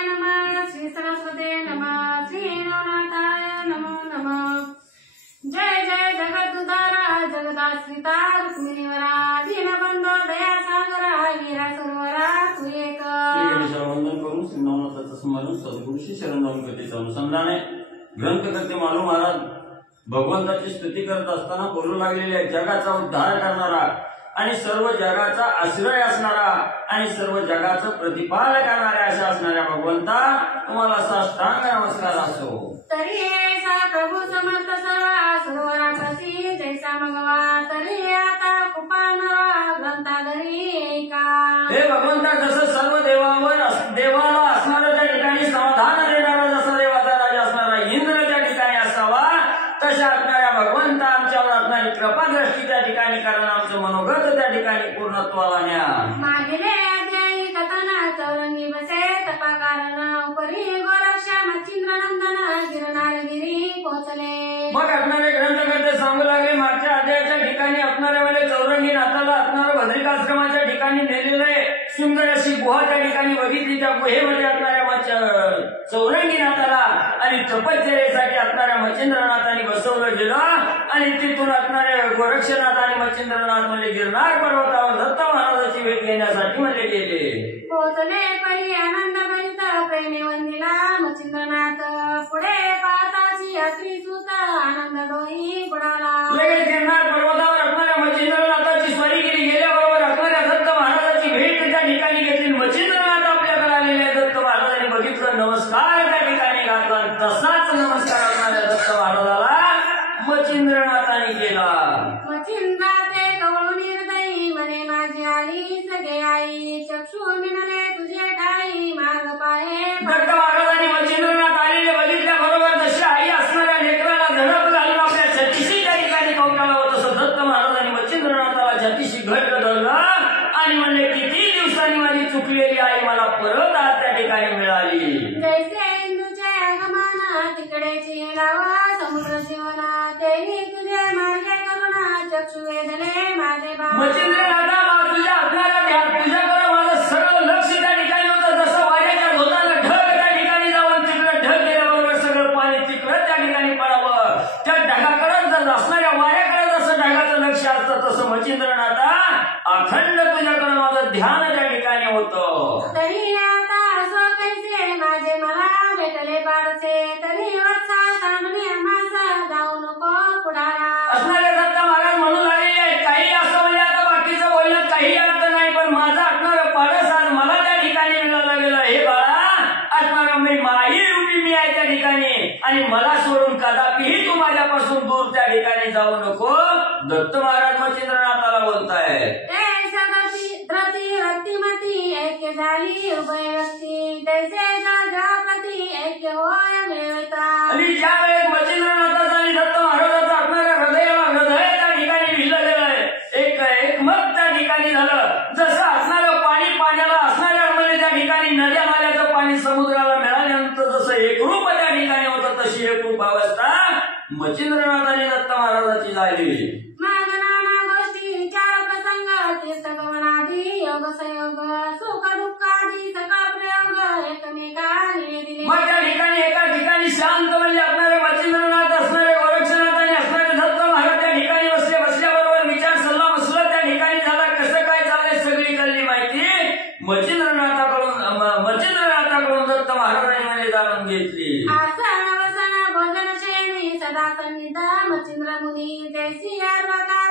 नमः, श्री सरस्वते नमः, श्री नवनाथाय नमो नमः। जय जय जगदुधारा जगदाश्रिता रुक्मिणीवरा दीनबंधो दयासागरा वीरा सरोवरा तू एक। वंदन करून श्री नवनाथाचं स्मरण सद्गुरूशी शरण जाऊन कथेचं अनुसंधान आहे। ग्रंथकर्ते मालू महाराज भगवंताची स्तुती करत असताना बोलू लागलेले आहे, जगाचा उद्धार करणारा आणि सर्व जगाचा आश्रय असणारा आणि सर्व जगाचं प्रतिपाल करणाऱ्या अशा असणाऱ्या भगवंता तुम्हाला साष्टांग नमस्कार असो। तरी ऐसा प्रभू समर्थ सर्वा सरोवराप्रती जैसा मगवा तरी आता कृपानवा ग्रंथाधरी एका। हे भगवंता जसं सर्व देवाला असणारा त्या ठिकाणी समाधान देणारा जसा देवाचा राजा असणारा इंद्र त्या ठिकाणी असावा तशा असणाऱ्या भगवंता आमच्यावर असणारी कृपादृष्टी त्या ठिकाणी कारण आमचं मनोगत त्या ठिकाणी पूर्णत्वाला न्या। मागिले अध्यायी कथना चौरंगी बसे तपा कारण उपरी गोरक्षा मच्छिंद्र नंदन गिरनारगिरी पोचले। मग असणारे ग्रंथकर्ते सांगू लागले, मागच्या अध्यायाच्या ठिकाणी असणाऱ्या वेळे चौरंगी नाथाला असणारं बद्रिकाश्रमाच्या ठिकाणी नेलेले सुंदर अशी गुहा त्या ठिकाणी बघितली। त्या गुहेमध्ये असणाऱ्या चौरंगी नाथाला आणि तपश्चर्येसाठी असणाऱ्या मच्छिंद्रनाथांनी बसवलं गेलं आणि तिथून असणारे गोरक्षनाथ आणि मच्छिंद्रनाथ म्हणजे गिरनार पर्वतावर दत्त महाराजांची भेट घेण्यासाठी म्हणजे गेले। पोचले परी आनंद भरित प्रेमे वंदिला मच्छिंद्रनाथ पुढे पाहताची अत्री सुत आनंद डोई बुडाला। लगेच गिरनार पर्वतावर असणाऱ्या मच्छिंद्रनाथाची स्वारी केली। गेल्याबरोबर असणाऱ्या दत्त महाराजांची भेट त्या ठिकाणी घेतली। मच्छिंद्रनाथ आपल्याकडे आलेले दत्त महाराजांनी बघितलं, नमस्कार त्या ठिकाणी घातला। तसाच नमस्कार असणाऱ्या दत्त महाराजाला मच्छिंद्रनाथांनी केला। मच्छिंद्राते कवळून हृदयी म्हणे माझी आली सगळे आई चक्षु मिळले तुझे ठाई माग पाहे। दत्त महाराजांनी मच्छिंद्रनाथ आलेले बघितल्याबरोबर जशी आई असणाऱ्या लेकराला झडप घालून आपल्या छातीशी त्या ठिकाणी कवटाळावं तसं दत्त महाराजांनी मच्छिंद्रनाथाला छातीशी घट्ट धरलं आणि म्हणले, किती दिवसांनी माझी चुकलेली आई मला परत आज त्या ठिकाणी मिळाली। जैसे इंदूचे आगमन तिकडेची लावा समुद्र जीवना तेही तुझे मार्गे करुणा चक्षु वेधले माझे बा। मच्छिंद्रनाथा तुझ्या आपल्याला तुझ्याकडे माझं सगळं लक्ष त्या ठिकाणी होतं। जसं वाऱ्याच्या धोतानं ढग त्या ठिकाणी जावं तिकडे ढग गेल्याबरोबर सगळं पाणी तिकडं त्या ठिकाणी पडावं। त्या ढगाकडे जर असणाऱ्या वाऱ्याकडे जसं ढगाचं लक्ष असतं तसं मच्छिंद्रनाथा अखंड तुझ्याकडे माझं ध्यान त्या ठिकाणी होतं। तरी आता असो कैसे माझे मला भेटले पाडसे तरी वत्सा सांगणे माझा जाऊ नको पुढारा। असणारे दत्त महाराज म्हणू लागले, काही असं म्हणजे आता बाकीचं बोलण्यात काही अर्थ नाही, पण माझं असणारं पाडस आज मला त्या ठिकाणी मिळालं गेलं। हे बाळा असणारं मी माई रूपी मी आहे त्या ठिकाणी आणि मला सोडून कदापिही तू माझ्यापासून दूर त्या ठिकाणी जाऊ नको। दत्त महाराज मच्छिंद्रनाथाला बोलताय। रक्तिमती ऐक्य झाली उभय व्यक्ती तैसे प्रती ऐक्य होय मिळवता। आणि ज्या वेळेस मच्छिंद्रनाथाचा आणि दत्त महाराजाचा असणाऱ्या हृदयाला हृदय त्या ठिकाणी विलं गेलंय, एक मत त्या ठिकाणी झालं। जसं असणारं पाणी पाण्याला असणाऱ्या म्हणजे त्या ठिकाणी नद्या नाल्याचं पाणी समुद्राला मिळाल्यानंतर जसं एकरूप त्या ठिकाणी होतं तशी एकरूप अवस्था मच्छिंद्रनाथ आणि दत्त महाराजाची झाली। योग संयोग सुख दुःखादी सका प्रयोग एकमेकाने दिले। मग त्या ठिकाणी एका ठिकाणी शांत म्हणजे असणारे मच्छिंद्रनाथ असणारे गोरक्षनाथ आणि असणारे दत्त महाराज त्या ठिकाणी बसल्याबरोबर विचार सल्ला बसला त्या ठिकाणी झाला। कसं काय चाललंय सगळी कळली माहिती मच्छिंद्रनाथाकडून दत्त महाराजांनी म्हणजे जाणून घेतली। आसन वसन भोजन शेणी सदा संगीत मच्छिंद्र मुनी जैसी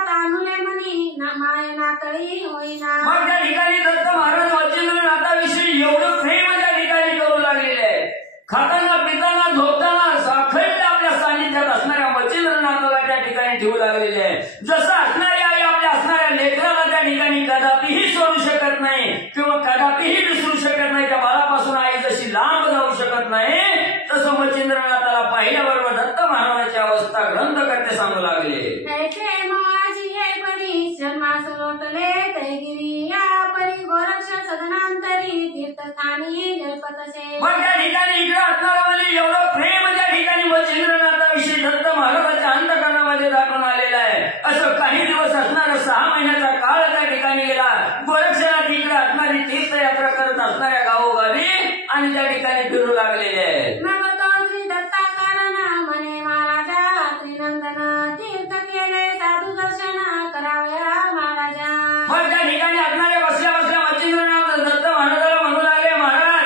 तानुले मनी माय नातळी होईना। मग त्या ठिकाणी दत्त महाराज मच्छिंद्रनाथाविषयी एवढं प्रेम त्या ठिकाणी करू लागलेलं आहे। खाताना पिताना झोपताना साखळीत आपल्या सानिध्यात असणाऱ्या मच्छिंद्रनाथाला त्या ठिकाणी ठेवू लागलेले आहे। जसं असणारी आई आपल्या असणाऱ्या लेकराला त्या ठिकाणी कदापिही सोडू शकत नाही किंवा कदापिही विसरू शकत नाही, त्या बाळापासून आई जशी लांब जाऊ शकत नाही तसं मच्छिंद्रनाथाला पाहिल्याबरोबर दत्त महाराजांची अवस्था ग्रंथकर्ते सांगू लागले। जन्मास लोटले तैगिरी या परी गोरक्ष सदनांतरी तीर्थस्थानी जलपतसे। मग त्या ठिकाणी इकडे असणारं म्हणजे एवढं प्रेम त्या ठिकाणी मच्छिंद्रनाथाविषयी दत्त महाराजांच्या अंतःकरणामध्ये दाखवून आलेलं आहे। असं काही दिवस असणारं 6 महिन्याचा काळ त्या ठिकाणी गेला। गोरक्षनाथ इकडे असणारी तीर्थयात्रा करत असणाऱ्या गावोगावी आणि त्या ठिकाणी फिरू लागलेले आहेत. मग तो श्री दत्ताकारणा म्हणे महाराजा त्रिनंदन तीर्थ केले साधू दर्शन करावया महाराजा. मग त्या ठिकाणी असणारे बसल्या बसल्या मच्छिंद्रनाथ दत्त महाराजाला म्हणू लागले, महाराज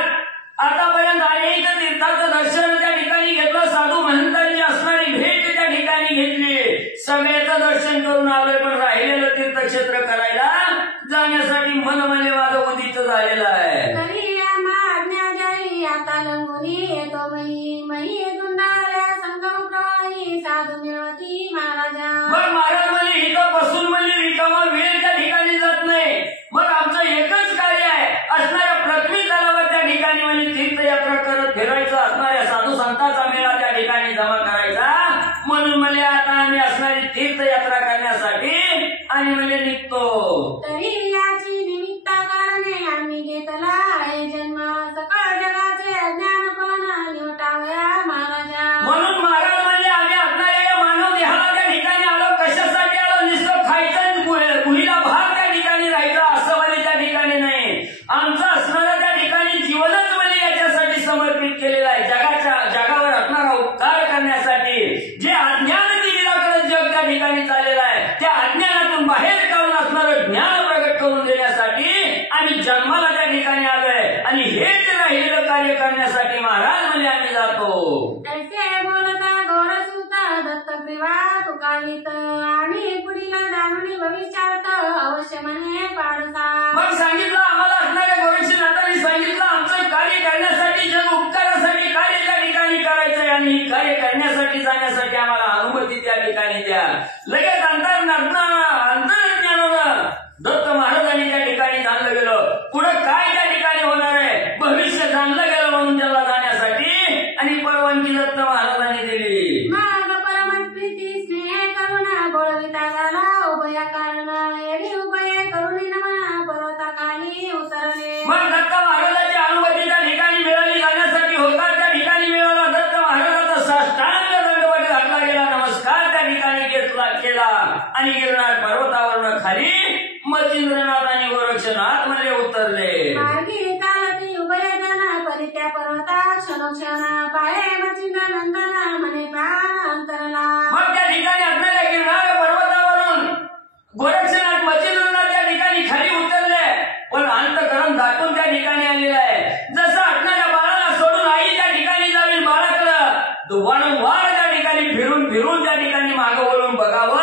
आतापर्यंत अनेक तीर्थाचं दर्शन त्या ठिकाणी घेतलं, साधू महंतांची असणारी भेट त्या ठिकाणी घेतली, सगळ्याचं दर्शन करून आलोय, पण राहिलेलं तीर्थक्षेत्र करायला जाण्यासाठी मन म्हणजे माझं उदित झालेलं आहे. तरी आम्हा आज्ञा जाई आता लंगुनी येतो मही दुंडाळ्या संगम प्रवाही साधू मिळवती महाराजा. मग महाराज म्हणजे इथं बसून म्हणजे रिकामा वेळ त्या ठिकाणी जात नाही. मग आमचं एकच कार्य आहे, असणाऱ्या पृथ्वी तलावात त्या ठिकाणी म्हणजे तीर्थयात्रा करत फिरायचं, असणाऱ्या साधू संतांचा मेळा त्या ठिकाणी जमा करायचा. म्हणून म्हणजे आता आम्ही असणारी तीर्थयात्रा करण्यासाठी आणि म्हणजे निघतो. तरी याची निमित्त कारणे आम्ही घेतला आहे जन्म सकळ जगाचे ज्ञानपण निवटावया महाराजा. म्हणून महाराज म्हणजे आम्ही असणाऱ्या मानव देहाला त्या ठिकाणी आलो, कशासाठी आलो? नुसतं खायचं गुहीला भाग त्या ठिकाणी राहायचं असं म्हणजे त्या ठिकाणी नाही. आमचं असणारं त्या ठिकाणी जीवनच म्हणजे याच्यासाठी समर्पित केलेलं आहे, जगावर असणारा उपकार करण्यासाठी. जे अज्ञान निराकरण जग त्या ठिकाणी चाललेलं आहे, त्या अज्ञानातून बाहेर काढून असणारं ज्ञान प्रगट करून देण्यासाठी आम्ही जन्माला त्या ठिकाणी आलोय आणि हेच राहिलेलं कार्य करण्यासाठी महाराज म्हणजे आम्ही जातो. ऐसे बोलता गौरसूता दत्तग्रीवा तुकावित आणि पुढील जाणून भविष्यात अवश्य म्हणे पाडसा. मग सांगितलं आम्हाला असणाऱ्या गोरक्षनाथांनी सांगितलं आमचं कार्य करण्यासाठी, जग उपकारासाठी कार्य त्या ठिकाणी करायचंय आणि कार्य करण्यासाठी जाण्यासाठी आम्हाला अनुमती त्या ठिकाणी द्या. लगेच अंतर्ज्ञानानं दत्त महाराजांनी त्या ठिकाणी जाणलं गेलं, पुढं काय त्या ठिकाणी होणार आहे भविष्य जाणलं गेलं, म्हणून त्याला जाण्यासाठी आणि परवानगी दत्त महाराजांनी दिली. मग परमत प्रीती स्नेह करुणा बोळविता झाला उभया कारण एरी उभय करुणी नमन पर्वताखाली उतरले. मग दत्त महाराजांची अनुमती त्या ठिकाणी मिळाली, जाण्यासाठी होकार त्या ठिकाणी मिळाला. दत्त महाराजाचा साष्टांग दंडवत घातला गेला, नमस्कार त्या ठिकाणी केला आणि गिरनार पर्वतावरून खाली मच्छिंद्रनाथ आणि गोरक्षनाथ मध्ये उतरले. मार्गी चालती उभय जन परित्या पर्वता क्षणोक्षण पाये मच्छिंद्र नंदन म्हणे प्राण अंतरला. मग त्या ठिकाणी आपल्याला गिरनार पर्वतावरून गोरक्षनाथ मच्छिंद्रनाथ त्या ठिकाणी खाली उतरले, पण अंतकरण दाटून त्या ठिकाणी आलेलं आहे. जसं असणाऱ्या बाळाला सोडून आई त्या ठिकाणी जाईल बाळाकडं वारंवार त्या ठिकाणी फिरून त्या ठिकाणी मागं वळून बघावं,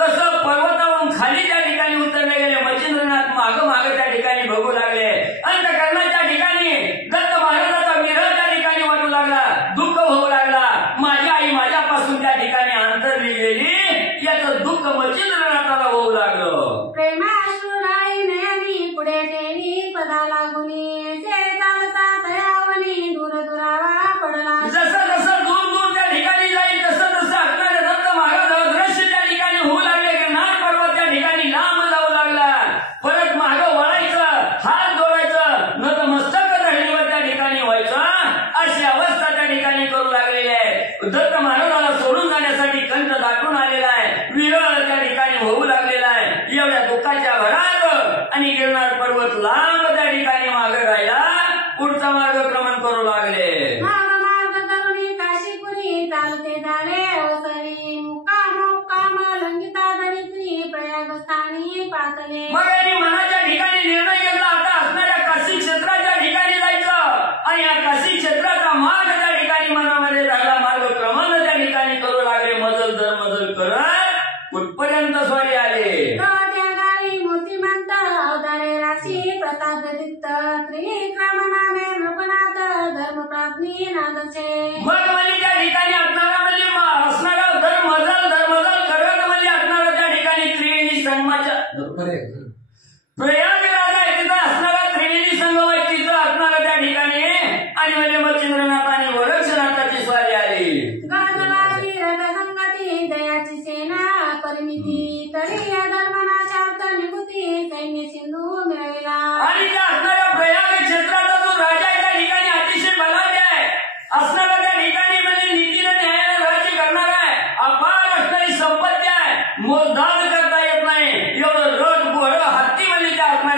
तसं पर्वतावरून खाली त्या ठिकाणी उतरले गेले. मच्छिंद्रनाथ मागं त्या ठिकाणी बघू लागले. अंतकरणाच्या ठिकाणी दत्त महाराजाचा विरह त्या ठिकाणी वाटू लागला, दुःख होऊ लागला. माझी आई माझ्यापासून त्या ठिकाणी अंतरली गेली, याचं दुःख मच्छिंद्रनाथाला होऊ लागलं. प्रेमाश्रुराई नयनी पुढे तेनी पदा लागुनी ते चालता तयावनी दूर दुरावा पडला. जसं दूर त्या ठिकाणी जाईल तसं असणारे दत्त महाराज अदृश्य त्या ठिकाणी होऊ लागले. गिरनार पर्वत त्या ठिकाणी लांब जाऊ लागला. परत मागं वळायचं, हात जोडायचं, नतमस्तक धरणीवर त्या ठिकाणी व्हायचं, अशी अवस्था त्या ठिकाणी करू लागलेली आहे. दत्त महाराजाला सोडून जाण्यासाठी कंठ दाटून आलेला आहे, विरह त्या ठिकाणी होऊ लागलेला आहे. एवढ्या दुःखाच्या भरात आणि गिरनार पर्वत लांब त्या ठिकाणी मागं राहिला, पुढचा मार्गक्रमण करू लागले. मार्ग करुणी काशीपुरी चालते झाले अवसरी मुक्काम लंघिता दरिद्री प्रयागस्थानी पातले. मग यांनी मनाच्या ठिकाणी निर्णय घेतला, आता असणाऱ्या काशी क्षेत्राच्या ठिकाणी जायचं आणि या काशी क्षेत्राचा मार्ग त्या ठिकाणी मनामध्ये झाला. मार्गक्रमण त्या ठिकाणी करू लागले. मजल दर मजल करत कुठपर्यंत स्वारी आले. त्या गावी मूर्तिमंत अवतारे राशी प्रताप दत्त त्रिक्रमनामे नृपनाथ धर्म प्राज्ञी नादचे. मग म्हणजे त्या ठिकाणी असणारा म्हणजे असणारा दर मजल करत म्हणजे असणारा त्या ठिकाणी त्रिवेणी संगमाच्या प्रयागराज आहे, तिथं असणारा त्रिवेणी संगम आहे, तिथं असणारा त्या ठिकाणी आणि म्हणजे मच्छिंद्रनाथ आणि गोरक्षनाथाची स्वारी आली. गाजवावी रथसंगती दयाची सेना परिमिती तरी या धर्मनाशार्थ निभूती सैन्य सिंधू मिळविला. आणि त्या असणाऱ्या प्रयाग क्षेत्राचा जो राजा आहे त्या ठिकाणी अतिशय बलाढ्य आहे. असणारा त्या ठिकाणी म्हणजे नीतीने न्यायाने राज्य करणार आहे. अपार असणारी संपत्ती आहे, मोलदाद करता येत नाही. एवढं रथ घोडं हत्ती म्हणजे त्या असणाऱ्या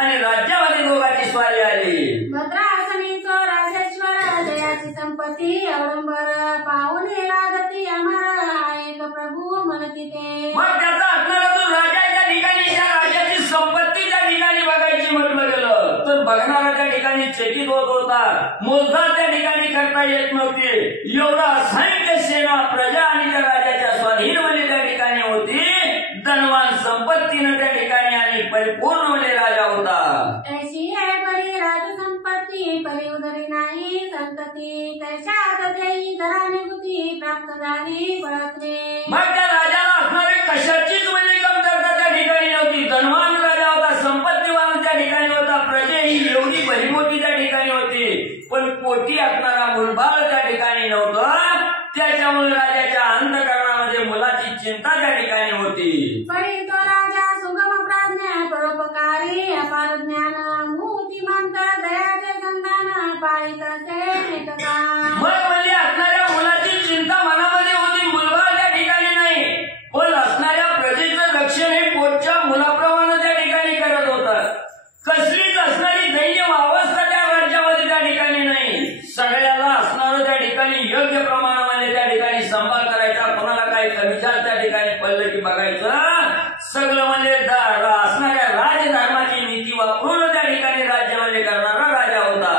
आणि राज्यामध्ये दोघांची स्वारी आली. भद्रासनीचो राजेश्वर जयाची संपत्ती अवडंबर पाहुणे लागती अमर एक प्रभू म्हणती ते. मग त्याचा असणारा जो राजाच्या ठिकाणी त्या राजाची संपत्ती त्या ठिकाणी बघायची म्हटलं गेलं तर बघणारा त्या ठिकाणी चकित होत होता. मोजदाद त्या ठिकाणी करता येत नव्हती. एवढा असंख्य सेना प्रजा आणि त्या राजाच्या स्वाधीनमध्ये त्या ठिकाणी होती. धनवान संपत्तीनं त्या ठिकाणी आणि परिपूर्णमध्ये राजा होता. ऐशी आहे परी राज संपत्ती परी उदरी नाही संतती तशात देई जरा निगुती प्राप्त झाली बळत्रे. मग त्या राजाला असणारे कशाचीच म्हणजे कमतरता त्या ठिकाणी नव्हती. धनवान राजा होता, संपत्तीवान त्या ठिकाणी होता, प्रजा ही एवढी भरीमोठी त्या ठिकाणी होती. पण पोटी असणारा मुलबाळ त्या ठिकाणी नव्हतं. त्याच्यामुळे राजाच्या अंतःकरणामध्ये मुलाची चिंता त्या ठिकाणी होती. परी तो राजा सुगम प्राज्ञा परोपकारी अपार ज्ञान मूर्तिमंत दयाचे संतान पाळीत असे एकता. मग म्हणजे असणाऱ्या मुलाची चिंता मनामध्ये होती, मुलबाळ त्या ठिकाणी नाही. पण असणाऱ्या प्रजेचं रक्षण हे पोटच्या मुलाप्रमाणे त्या ठिकाणी करत होतं. कसलीच असणारी दैन्य अवस्था त्या राज्यामध्ये त्या ठिकाणी नाही. सगळ्याला असणारं त्या ठिकाणी योग्य प्रमाणामध्ये त्या ठिकाणी सांभाळ करायचा. कोणाला काही कमीचार त्या ठिकाणी पडलं की बघायचं. सगळं म्हणजे असणाऱ्या राजधर्माची नीती वापरून त्या ठिकाणी राज्यामध्ये करणारा राजा होता.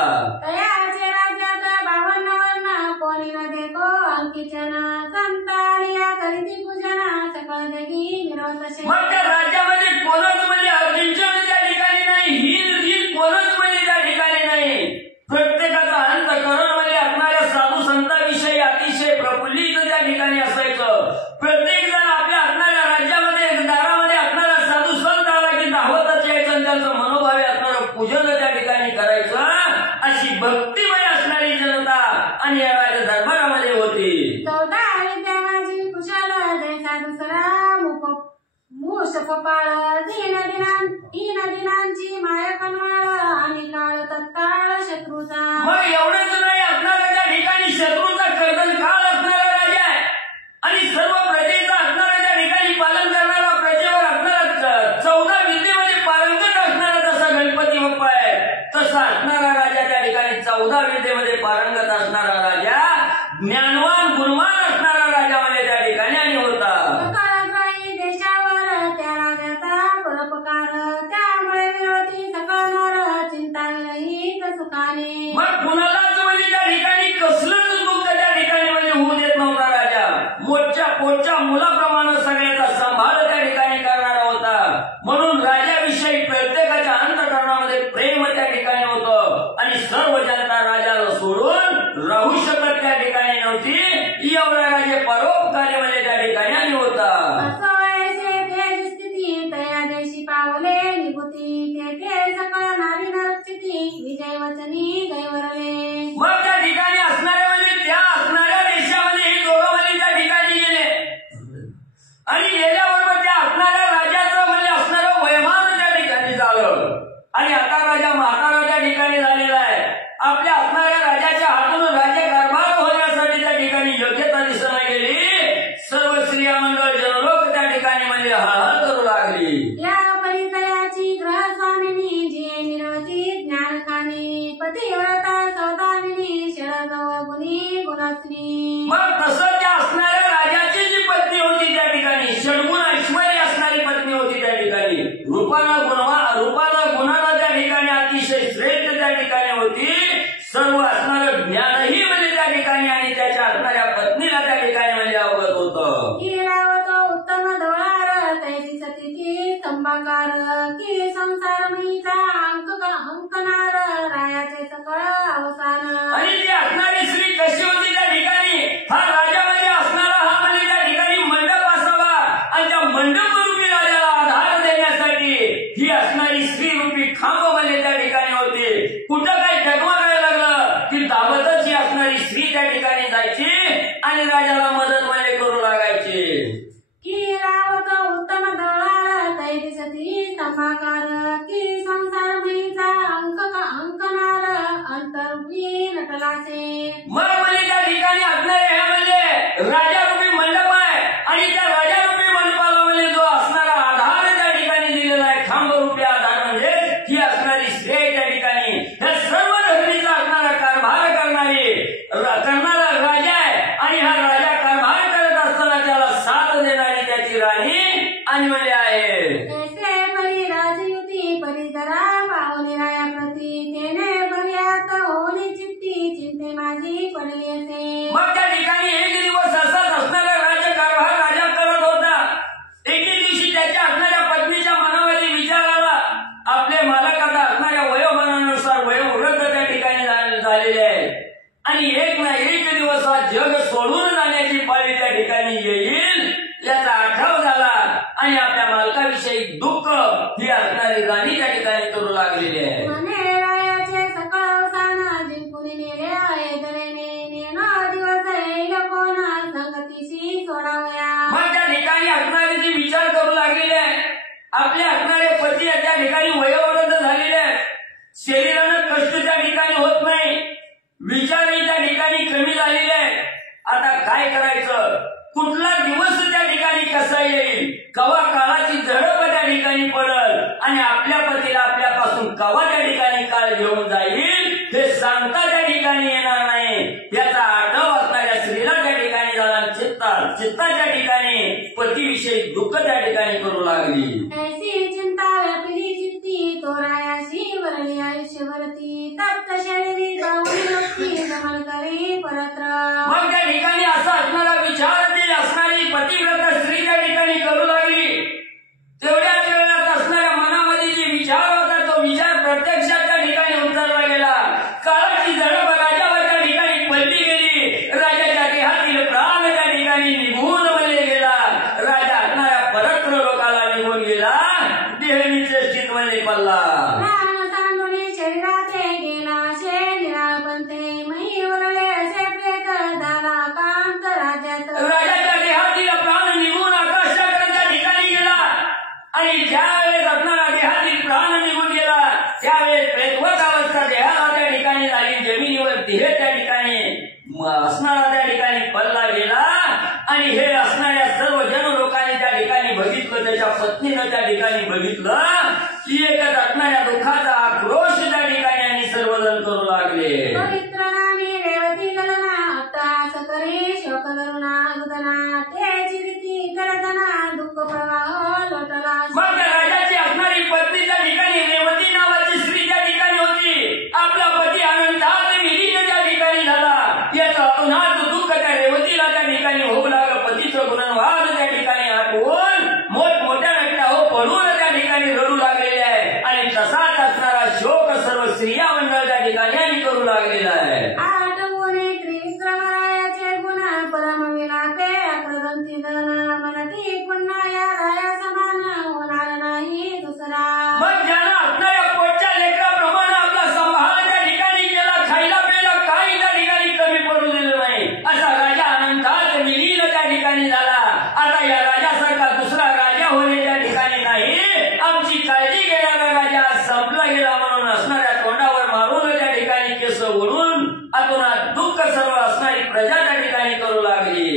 तयाचे राज्यात 52 वर्ण कोणी न देखो अंकिचन संतालिया करीती पूजन सकळ देगी विरोध असे. मग त्या राज्यामध्ये कोणच म्हणजे अर्जिंचन त्या ठिकाणी नाही. ही कोणच म्हणजे त्या ठिकाणी नाही. प्रत्येकाचा अंतःकरण म्हणजे असणाऱ्या साधू संतांविषयी अतिशय प्रफुल्लित त्या ठिकाणी असायचं. प्रत्येक जण आपल्या असणाऱ्या राज्यामध्ये दारामध्ये असणारा साधू संत आला की धावतच यायचं आणि त्यांचं मनोभावे असणारं पूजन त्या ठिकाणी करायचं. अशी भक्तिमय असणारी जनता आणि या राजदरबारामध्ये होती. 14 विद्यामाची कुशाल जैसा दुसरा मूष कपाळ तीन दिनांची माया कनवाळ आणि काळ तत्काळ शत्रूचा. मग एवढंच नाही, असणारा त्या ठिकाणी शत्रूचा कर्तन काळ असणारा राजा आहे आणि सर्व प्रजेचा असणारा त्या ठिकाणी पालन करणारा, प्रजेवर असणारा 14 विद्येमध्ये पारंगत असणारा जसा गणपती बाप्पा आहे तसा असणारा राजा त्या ठिकाणी 14 विद्येमध्ये पारंगत असणारा राजा, ज्ञानवान गुणवान असणारा राजा म्हणजे त्या ठिकाणी आणि होता. देशावर त्या राजाचा परोपकार त्यामुळे विरोधी सकळणार चिंता विरहित सुखाने. मग कुणालाच म्हणजे त्या ठिकाणी कसलंच दुःख त्या ठिकाणी म्हणजे होऊ देत नव्हता राजा. पोटच्या मुलाप्रमाणे सगळ्याचा सांभाळ त्या ठिकाणी करणारा होता. म्हणून राजाविषयी प्रत्येकाच्या अंतःकरणामध्ये प्रेम त्या ठिकाणी होतं आणि सर्व जनता राजाला सोडून राहू शकत त्या ठिकाणी नव्हती. एवढा राजे परोपकारी म्हणजे त्या ठिकाणी आणि होता. तया देशी पावले निभूती ते सकळ नारी नरचिती विजय वचनी गैवरले. मग त्या ठिकाणी असणाऱ्या म्हणजे त्या असणाऱ्या देशामध्ये हे दोघं म्हणजे त्या ठिकाणी गेले आणि गेल्याबरोबर त्या असणाऱ्या राजाचं म्हणजे असणारं वैमान त्या ठिकाणी झालं आणि आता राजा म्हातारा त्या ठिकाणी झालेला आहे. आपल्या असणाऱ्या राजाच्या हातून राज्यकारभार होण्यासाठी त्या ठिकाणी योग्यता दिसना गेली. सर्व स्त्रिया मंडळ जनलोक त्या ठिकाणी म्हणजे हळहळ करू लागली. या परितयाची ग्रहस्वामिनी जी निरवती ज्ञानकानी पतिव्रता सौदामिनी शरदव गुणी गुणात्मी. मग तसं त्या असणाऱ्या राजाची जी पत्नी होती त्या ठिकाणी षडगुण ऐश्वर्य असणारी पत्नी होती त्या ठिकाणी. रूपाला गुणाला त्या ठिकाणी अतिशय श्रेष्ठ त्या ठिकाणी होती. सर्व असणारं ज्ञानही म्हणजे त्या ठिकाणी आणि त्याच्या असणाऱ्या पत्नीला त्या ठिकाणी म्हणजे अवगत होतं. उत्तम डोळार तैसी सतीची संभाकार की संसारमयीचा अंकनार रायाचे सकळ अवसान. आणि ती असणारी स्त्री कशी होती त्या ठिकाणी. हा राजामध्ये असणारा हा म्हणजे त्या ठिकाणी मंडप असावा आणि त्या मंडप रूपी राजाला आधार देण्यासाठी ही असणारी स्त्री रूपी खांब म्हणजे त्या ठिकाणी होती. कुठं काही डगमगायला लागलं की धावतच ही असणारी स्त्री त्या ठिकाणी जायची आणि राजाला मदत म्हणजे करू लागायची. की रावत उत्तम डोळार तैसी सती संभाकार की संसारमयीचा अंकनार अंतरूपी नटलासे. मग म्हणजे त्या ठिकाणी असणारे हे म्हणजे राजारूपी मंडप आहे आणि त्या राजारूपी मंडपाला म्हणजे जो असणारा आधार त्या ठिकाणी दिलेला आहे खांबरूपी आधार म्हणजे ही आपल्यापासून कवा त्या ठिकाणी काळ घेऊन जाईल हे सांगता त्या ठिकाणी येणार नाही। याचा आठव असणाऱ्या स्त्रीला त्या ठिकाणी झाला चित्ताच्या ठिकाणी पतीविषयी दुःख त्या ठिकाणी करू लागली। ऐसी चिंता व्यापिली चित्ती तोरायाशी वरली आयुष्यभरती तप्त शरीरी जाऊन भक्ती जमन करी परत्र। मग त्या ठिकाणी असा असणारा विचार ती असणारी पतिव्रता स्त्री त्या ठिकाणी करू लागली। तेवढ्याच वेळात असणाऱ्या मनामध्ये जे विचार होता तो विचार प्रत्यक्षात त्या ठिकाणी उतरला गेला। काळाची झडप राजावर त्या ठिकाणी पडली गेली। राजाच्या देहातील प्राण त्या ठिकाणी निघून बनले गेला। राजा असणाऱ्या परत्र लोकाला निघून गेला। देहनीचे स्थित बनले पडला। प्राण तांदुळे शरीराते गेला शे निराळपंते मही उरले असे प्रेत दाना कांत राज्यात। राजाच्या देहातील प्राण निघून आकाशाकडे त्या ठिकाणी गेला आणि ज्यावेळेस असणारा देहातील प्राण निघून गेला त्यावेळेस प्रेतवत अवस्था देहाला त्या ठिकाणी झाली। जमिनीवर देह त्या ठिकाणी असणारा त्या ठिकाणी पडला गेला आणि हे असणाऱ्या सर्व जन लोकांनी त्या ठिकाणी बघितलं। त्याच्या पत्नीनं त्या ठिकाणी बघितलं की एकच असणाऱ्या दुःखाचा आक्रोश त्या ठिकाणी आणि सर्वजण करू लागले। पवित्र नामी रेवती कलना तास करी शोक करुणा गुदना ते चिरिती करतना दुःख प्रवाह लोटला। मग राजाची असणारी पत्नी त्या ठिकाणी रेवती नावाची स्त्री त्या ठिकाणी होती। आपला पती आनंदात विलीन त्या ठिकाणी झाला। याचं अतुनात दुःख त्या रेवतीला त्या ठिकाणी होऊ लागलं। पतीचं गुणवाद त्या ठिकाणी आठवून मोठमोठ्या व्यक्त्या हो पडून त्या ठिकाणी रडू लागलेले आहे आणि तसाच असणारा शोक सर्व स्त्रिया मंडळ त्या ठिकाणी करू लागलेला आहे। आठवणे त्रिविक्रमरायाचे गुण परमविलापे अग्रगंती धन मनती पुन्हा या राया समान होणार नाही दुसरा। मग ज्यानं असणाऱ्या पोटच्या लेकराप्रमाणे आपला सांभाळ त्या ठिकाणी केला, खायला प्यायला काही त्या ठिकाणी कमी पडू दिलं नाही असा राजा अनंतात विलीन त्या ठिकाणी झाला। आता या राजासारखा दुसरा राजा होणे त्या ठिकाणी नाही। आमची काळजी घेणारा राजा संपला गेला म्हणून असणाऱ्या तोंडावर मारून त्या ठिकाणी केस ओढून अतुनात दुःख सर्व असणारी प्रजा त्या ठिकाणी करू लागली।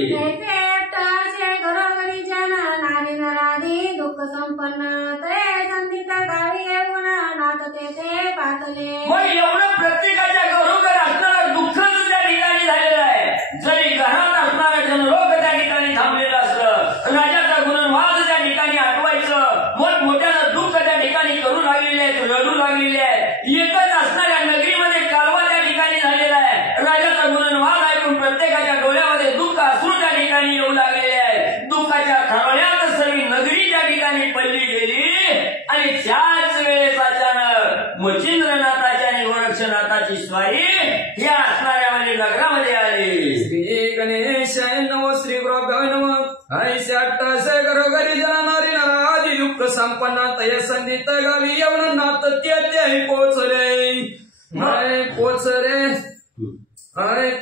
घरोघरी जन नारी नराधी दुःख संपन्न ते संधित गावी येऊन नाथ तेथे पातले। मग एवढं प्रत्येकाच्या घरोघर असणारं दुःखच त्या ठिकाणी झालेलं आहे। जरी घरात असणारं जनलोक त्या ठिकाणी थांबलेलं असलं राजाचा गुणवाद त्या ठिकाणी आठवायचं मोठमोठ्यानं दुःख त्या ठिकाणी करू लागलेले आहेत, रडू लागलेले आहेत। एकच असणाऱ्या नगरीमध्ये कालवा त्या ठिकाणी झालेला आहे। राजाचा गुणवाद ऐकून प्रत्येकाच्या डोळ्यामध्ये दुःख असून त्या ठिकाणी येऊ लागलेले आहे। दुःखाच्या खरवण्यात सर्व नगरी त्या ठिकाणी पडली गेली आणि त्याच वेळेस अचानक मच्छिंद्रनाथाची आणि गोरक्षनाथाची स्वारी या असणाऱ्या नगरामध्ये आली। श्री गणेशाय नमो श्री गुरुभ्यो नमः। ऐसे अट्टासे घरोघरी जन नारी नराधी दुःख संपन्न तय संधित गावी येऊन नाथ तेथे पोचले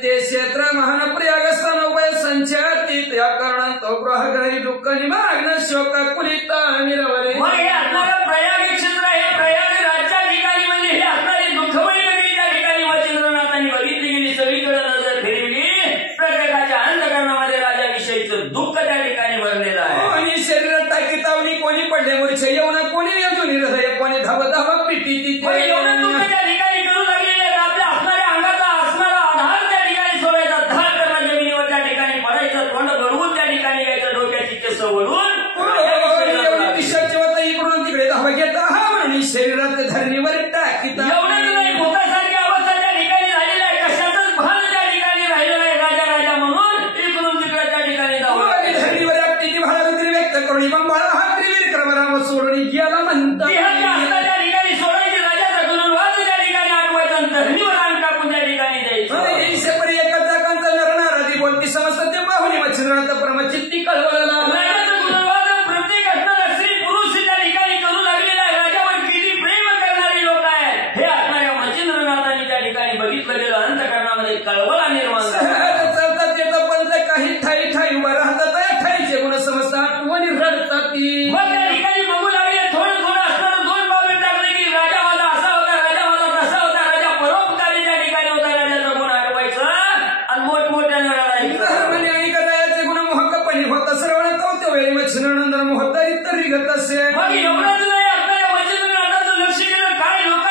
ते क्षेत्र महान प्रयागस्थान उभय संचयाती त्या कारणात गृह घरी दुःख निमग्न शोक कुलित निरवरे। मग हे असणारं प्रयाग क्षेत्र हे प्रयाग राज्या ठिकाणी म्हणजे हे असणारी दुःखमयी नगरी त्या ठिकाणी मच्छिंद्रनाथांनी बघितली गेली। सगळीकडे नजर फिरवली प्रत्येकाच्या अंतःकरणामध्ये राजाविषयीचं दुःख त्या ठिकाणी भरलेलं आहे। आणि शरीरात टाकी तावली कोणी पडले मूर्छ येऊन कोणी अजून हृदय कोणी धाव धाव पिटी एवढं दुःख त्या ठिकाणी करू लागलेले आहेत। आपल्या असणाऱ्या अंगाचा असणारा आधार त्या ठिकाणी सोडायचा, धार करणं जमिनीवर त्या ठिकाणी पडायचं, तोंड भरवून त्या ठिकाणी यायचं, डोक्याची केस वळून इकडून तिकडे धावा घेता हा म्हणून शरीरात धरणीवर टाकीता। एवढंच नाही भूतासारखी अवस्था त्या ठिकाणी झालेली आहे। कशातच भान त्या ठिकाणी राहिलं नाही। राजा राजा म्हणून इकडून तिकडे त्या ठिकाणी धावला धरणीवर आपली भाला व्यक्त करून मग मला हा त्रिविक्रमराव सोडून गेला म्हणतात। त्या ठिकाणी सोडायची राजाचा गुणवाद त्या ठिकाणी आठवायचं, धरणीवर अंग टाकून त्या ठिकाणी द्यायचं। परी एका जागांचा नरनाराधी बोलती समजतात ते पाहुणे मच्छिंद्रनाथ परमचित्ती कळवला। राजाचा गुणवाद प्रत्येक असणारा स्त्री पुरुष त्या ठिकाणी करू लागलेला आहे। राजावर किती प्रेम करणारी लोक आहेत हे असणाऱ्या मच्छिंद्रनाथांनी त्या ठिकाणी बघितलं गेलं। अंतःकरणामध्ये कळवळा निर्माण झाला। चालतात येतं पण काही ठाई ठाई उभा राहतात ठाईचे गुण समजतात कोणी रडतात ती। मग त्या ठिकाणी बघू लागले थोडं थोडं असणारं दोन पावलं टाकले की राजा माझा असा होता, राजा माझा तसा होता, राजा परोपकारी त्या ठिकाणी होता। राजाचा गुण आठवायचं आणि मोठमोठ्यानं रडायचं। आणि कदायाचे गुण मोहकपणी होता सर्वांना कौत्य वेळी मच्छिंद्रनंदन मोहतारी तरी गत असे। मग एवढंच नाही, आपल्याला मच्छिंद्रनाथाचं लक्ष गेलं काय लोक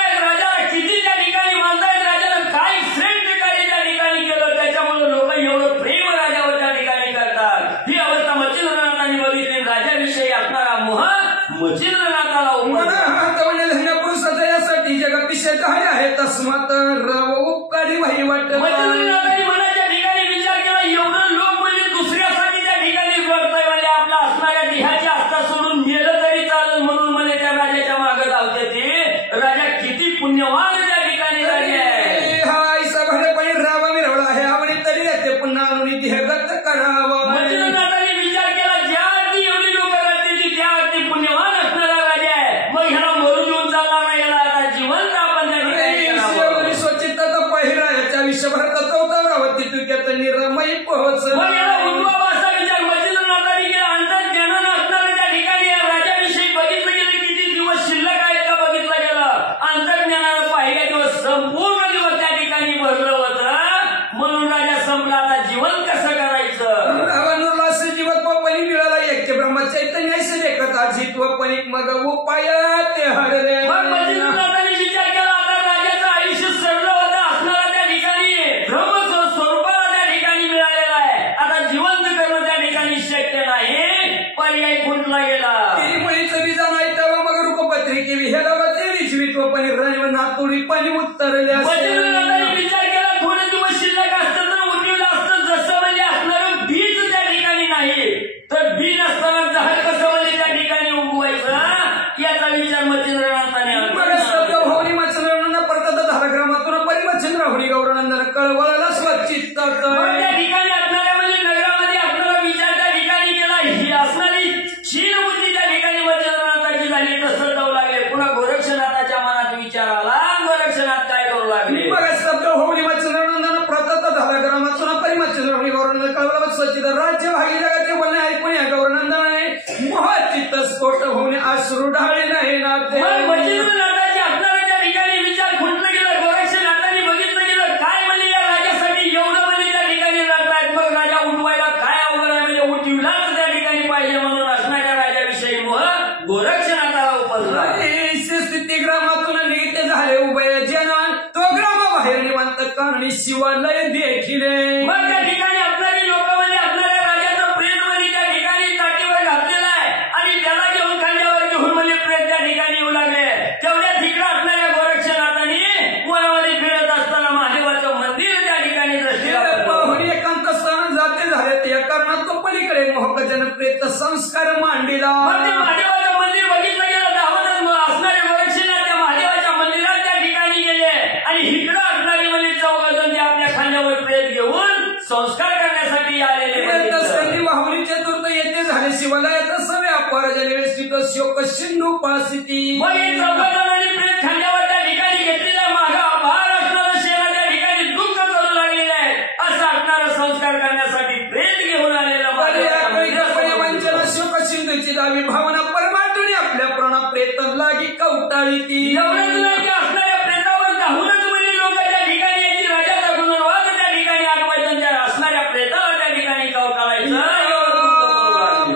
भस्मात राव उपकारी वाही वाटत मच्छिंद्रनाथांनी मनाच्या ठिकाणी विचार केला, एवढं लोक म्हणजे दुसऱ्यासाठी त्या ठिकाणी जगतोय म्हणजे आपला असणाऱ्या देहाची आस्था सोडून नेलं तरी चालेल म्हणून म्हणे त्या राजाच्या मागे धावते ते राजा किती पुण्यवान त्या ठिकाणी राजा आहे. हा ऐसा भरपणे रावा मिरवला आहे आवडी तरी येते पुन्हा आणून देहगत करावं. मच्छिंद्रनाथांनी विचार केला, ज्या अर्थी एवढी लोक राहते त्या अर्थी पुण्यवान असणारा राजा आहे, मग ह्याला मरू देऊन चालणार नाही, याला आता जिवंत आपण त्या ठिकाणी करावं. स्वच्छता पहिला याच्या आयुष्यभरात तोतावरावती तुक्यात निरमयी पोहोच. मग याला उद्भव असा विचार मच्छिंद्रनाथांनी केला. अंतर्ज्ञानानं असणाऱ्या त्या ठिकाणी या राजाविषयी बघितलं गेलं, किती दिवस शिल्लक आहेत का बघितलं गेलं. अंतर्ज्ञानानं पहिल्या दिवस संपूर्ण दिवस त्या ठिकाणी भरलं होतं, म्हणून राजा संपला. आता जीवन कसं करायचं. रावणला असं जीवत्वपणी मिळाला एक ब्रह्म चैतन्याशी देखत अजित्वपणी मग उपाय ते हरले. मग मच्छिंद्रनाथांनी विचार केला, आता राजाचं आयुष्य सरलं होतं असणारा त्या ठिकाणी ब्रह्म स्वरूपाला त्या ठिकाणी मिळालेला आहे. आता जिवंत करणं त्या ठिकाणी शक्य नाही, पर्याय कुठला गेला. मुळीचं बीजा नाही तेव्हा मग रूपपत्रिके विहेलावते विश्वित्वपणी रजव नातुडीपणी उत्तरले. मच्छिंद्रनाथांनी विचार केला, थोडे दिवस शिल्लक असतं तर उठवलं असतं, जसं म्हणजे असणारं बीज त्या ठिकाणी नाही तर बीज असताना झाड कसं म्हणजे त्या ठिकाणी उगवायचं याचा विचार मच्छिंद्रनाथाने होणी मच्छिंद्रांना परत धाराग्रामातून परिमच्छिंद्र होणी गौरनंदन कळवळाला स्वचित्त त्या ठिकाणी असणाऱ्या म्हणजे नगरामध्ये आपल्याला विचार त्या ठिकाणी केला. ही असणारी क्षीण बुद्धी त्या ठिकाणी मच्छिंद्रनाथाची झाली. तसं जाऊ लागले. पुन्हा गोरक्षनाथाच्या मनात विचार आला, गोरक्षनाथ काय करू लागले. होणी मच्छिंद्रानंदन प्रतत धाराग्रामातून परिमच्छिंद्र होणी गौरनंदन कळवळा स्वचित्त राज्य भागी जगाचे बोलणे ऐकून या गौरनंदनाने मोहचित्त स्फोट होणे अश्रू ढाळी नाही नाते. मच्छिंद्रनाथाची असणाऱ्या त्या ठिकाणी विचार खुंटलं गेलं. गोरक्षनाथांनी बघितलं गेलं, काय म्हणजे या राजासाठी एवढं म्हणजे त्या ठिकाणी लढतायत. मग राजा उठवायला काय अवघड आहे, म्हणजे उठविलाच त्या ठिकाणी पाहिजे म्हणून असणाऱ्या राजाविषयी मोह गोरक्षनाथाला उपजला. स्थिती ग्रामातून निघते झाले उभय जन तो ग्रामाबाहेर निवांत कानणी शिवालय देखिले. मग त्या ठिकाणी असणारी लोक म्हणजे असणाऱ्या राजाचं प्रेत म्हणजे त्या ठिकाणी ताटीवर घातलेलं आहे आणि त्याला घेऊन खांद्यावर घेऊन म्हणजे प्रेत त्या ठिकाणी येऊ लागले. तेवढ्या ठिकाणी असणाऱ्या गोरक्षनाथांनी वनामध्ये फिरत असताना महादेवाचं मंदिर त्या ठिकाणी पाहुणे एकांत सण जाते झाले त्या कारणात तो पलीकडे मोहकजन प्रेत संस्कार मांडीला. महादेवाचं मंदिर बघितलं गेलं. धावतच असणारे गोरक्षनाथ त्या महादेवाच्या मंदिरात त्या ठिकाणी गेले आणि इकडं असणारे म्हणजे चौघजण ते आपल्या खांद्यावर प्रेत घेऊन संस्कार करण्यासाठी आलेले. वाहुनी चतुर्थ येथे झाले शिवालयात सवे अपार जलवेष्टित शोक सिंधू पासिती. मग हे चौघजणांनी प्रेत खांद्यावर त्या ठिकाणी घेतलेला मागा अपार असणारं शेला त्या ठिकाणी दुःख करू लागलेलं आहे. असं असणारा संस्कार करण्यासाठी प्रेत घेऊन आलेला वंचना शोक सिंधूची दावी भावना परमाटून आपल्या प्रणा प्रेत लागी कवटाळी ती. एवढंच नाही, असणाऱ्या प्रेतावर धावूनच म्हणजे लोक त्या ठिकाणी याची राजाचा गुणवाद त्या ठिकाणी आठवायचं, त्या असणाऱ्या प्रेताला त्या ठिकाणी कवटाळायचं.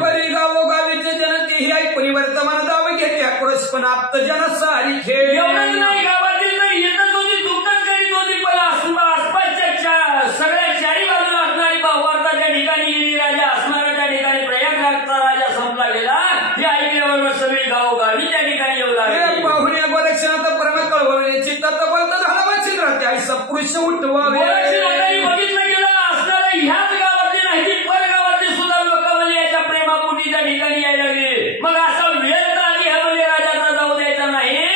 बरी गावोगावीचे जनते ही ऐकून वर्तमान दाव घेते आक्रोश पण आप्त जन सारी खेळ. एवढंच नाही, गावातील तर येतच होती, दुःखच करीत होती, पण आसपासच्या सगळ्या चारी बाजूला असणारी वार्ता त्या ठिकाणी गेली. राजा असणारा त्या ठिकाणी प्रयागराजचा राजा संपला गेला हे ऐकल्यावर सगळी गावोगावी त्या ठिकाणी येऊ लागली. पाहुणे गोरक्षनाथ परम कळवळणे चित्तात बंद झाला मच्छिंद्राच्या आईचा पुरुष उठवावे. बघितलं गेलं असणारा ह्याच गावातली नाही ती परगावातली सुद्धा लोक म्हणजे याच्या प्रेमापोटी त्या ठिकाणी यायला लागली. मग असा वेळ तर आधी ह्या म्हणजे राजाचा जाऊ द्यायचा नाही.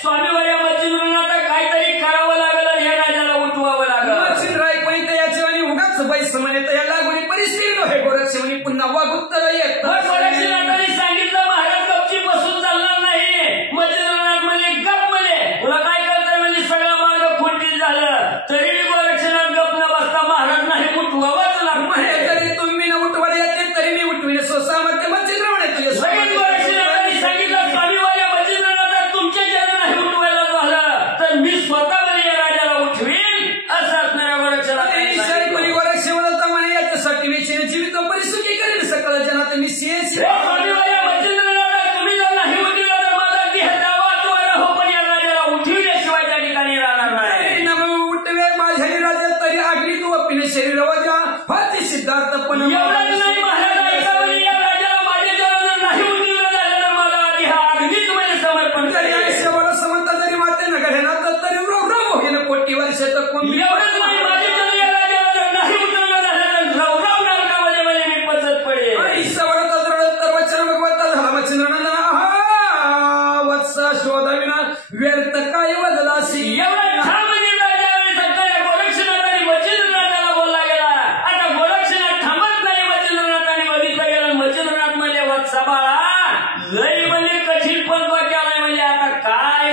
स्वामीवर्या मच्छिंद्रनाथ काहीतरी करावं लागलं आणि ह्या राजाला उठवावं लागलं. मच्छिंद्र ऐकून याची आणि उगाच बैस म्हणे तर या लागून परिस्थिती नव्हे गोरक्ष म्हणे पुन्हा वागुत्तर येत. गोरक्षनाथांनी सांगितलं, महाराज गपची बसून चालणार नाही. मच्छिंद्रनाथ म्हणजे गप म्हणे, तुला काय करताय म्हणजे सगळा मार्ग खुंटीत झालं तरी गोरक्षनाथ गप न बसता महाराज नाही उठवावंच लागतं. तरी तुम्ही न उठवायला येते तरी मी उठविले स्वसामर्थ्य मच्छिंद्र म्हणे तुझे गोरक्षनाथांनी सांगितलं, स्वामीवर्या मच्छिंद्रनाथ तुमच्या जरा नाही उठवायला झालं तर मी स्वतः म्हणजे या राजाला उठवीन असं असणाऱ्या गोरक्षनाथांनी गोरक्ष म्हणता म्हणे याच्यासाठी मी जीवित परिसुखी करेल सकळ जनात मी स्वामीवर्या मच्छिंद्रनाथ तुम्ही जर नाही उठविला तर माझा देह दावा तो हो, पण या राजाला उठविल्याशिवाय त्या ठिकाणी राहणार नाही. उठवे माझ्या राजा तरी अग्नी तू पिणे शरीर वजा फाती सिद्धार्थ पण एवढंच नाही, महाराज ऐका म्हणजे या राजाला माझ्या जर नाही उठविलं झालं तर माझा देह अग्नीत म्हणजे समर्पण करेल. शेवाला समजता जरी माते न घडे ना तरी रोग होईल बदलासी एवढा छान म्हणजे ज्यावेळी सत्याच्या गोरक्षनाथाने मच्छिंद्रनाथाला बोलला गेला. आता गोरक्षनाथ थांबत नाही. मच्छिंद्रनाथाने बघितलं गेलं. मच्छिंद्रनाथ म्हणजे वत्सा बाळा लई म्हणजे कठीण पण केलाय. म्हणजे आता काय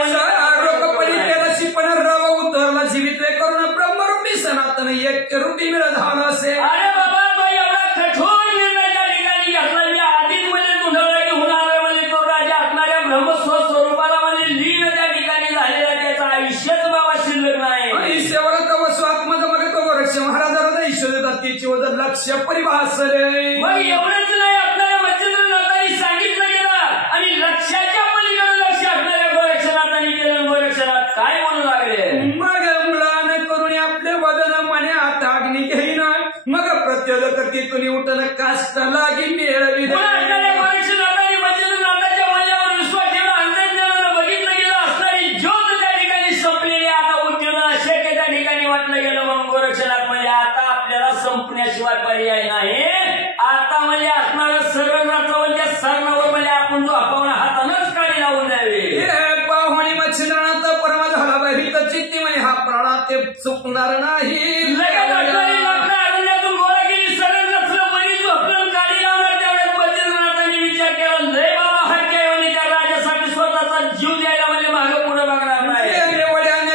रोकपरी केलाशी पण रव उतरला जीवित करून ब्रह्मरूपी सनातन एक रूपी मिळत झाला असे. अरे बाबा तो एवढा कठोर निर्णय त्या ठिकाणी घेतला. मी आधीच म्हणजे तुंडवला की होणार म्हणजे तो राजा असणाऱ्या ब्रह्मस्व स्वरूपाला म्हणजे लीन त्या ठिकाणी झालेला त्याचं आयुष्यच बाबा शिल्लक नाही. ईश्वर कव स्वात्मज मग तो गोरक्ष महाराजाला ईश्वर दत्तीची वजन लक्ष परिभासले. मग एवढंच नाही आपल्याला मच्छिंद्रनाथांनी सांगितलं गेलं आणि लक्षाच्या पलीकडे लक्ष असणाऱ्या गोरक्षनाथांनी केलं. गोरक्षनाथ काय म्हणू लागले. मग मुलान करून आपले वदन मने आता अग्नी घेईना मग प्रत्योदक तिथून उठन काष्ट लागी मिळवी. गोरक्षनाथांनी मच्छिंद्रनाथाच्या मनावर विश्वास ठेवला. अंतर्ज्ञानानं बघितलं गेलं असणारी ज्योत त्या ठिकाणी संपलेली. आता उठणं अशक्य त्या ठिकाणी वाटलं गेलं. मग गोरक्षनाथ म्हणजे आता आपल्याला संपण्याशिवाय पर्याय नाही. आता म्हणजे असणारं सरळनाचं म्हणजे सरणावर म्हणजे आपण जो आपण हातानंच काढी लावून द्यावी. पाहुणी मच्छिंद्रनाथ परमा झाला भीत चित्ती म्हणे हा प्राणा ते चुकणार नाही. अरण्यातून गोळा केली. सरळ नसलं म्हणजे झोपलं काढी लावणार. त्यावेळेस मच्छिंद्रनाथांनी विचार केला लय बाबा हट्टी आहे म्हणजे त्या राजासाठी स्वतःचा जीव द्यायला म्हणजे मागं पुढे बघणार नाही.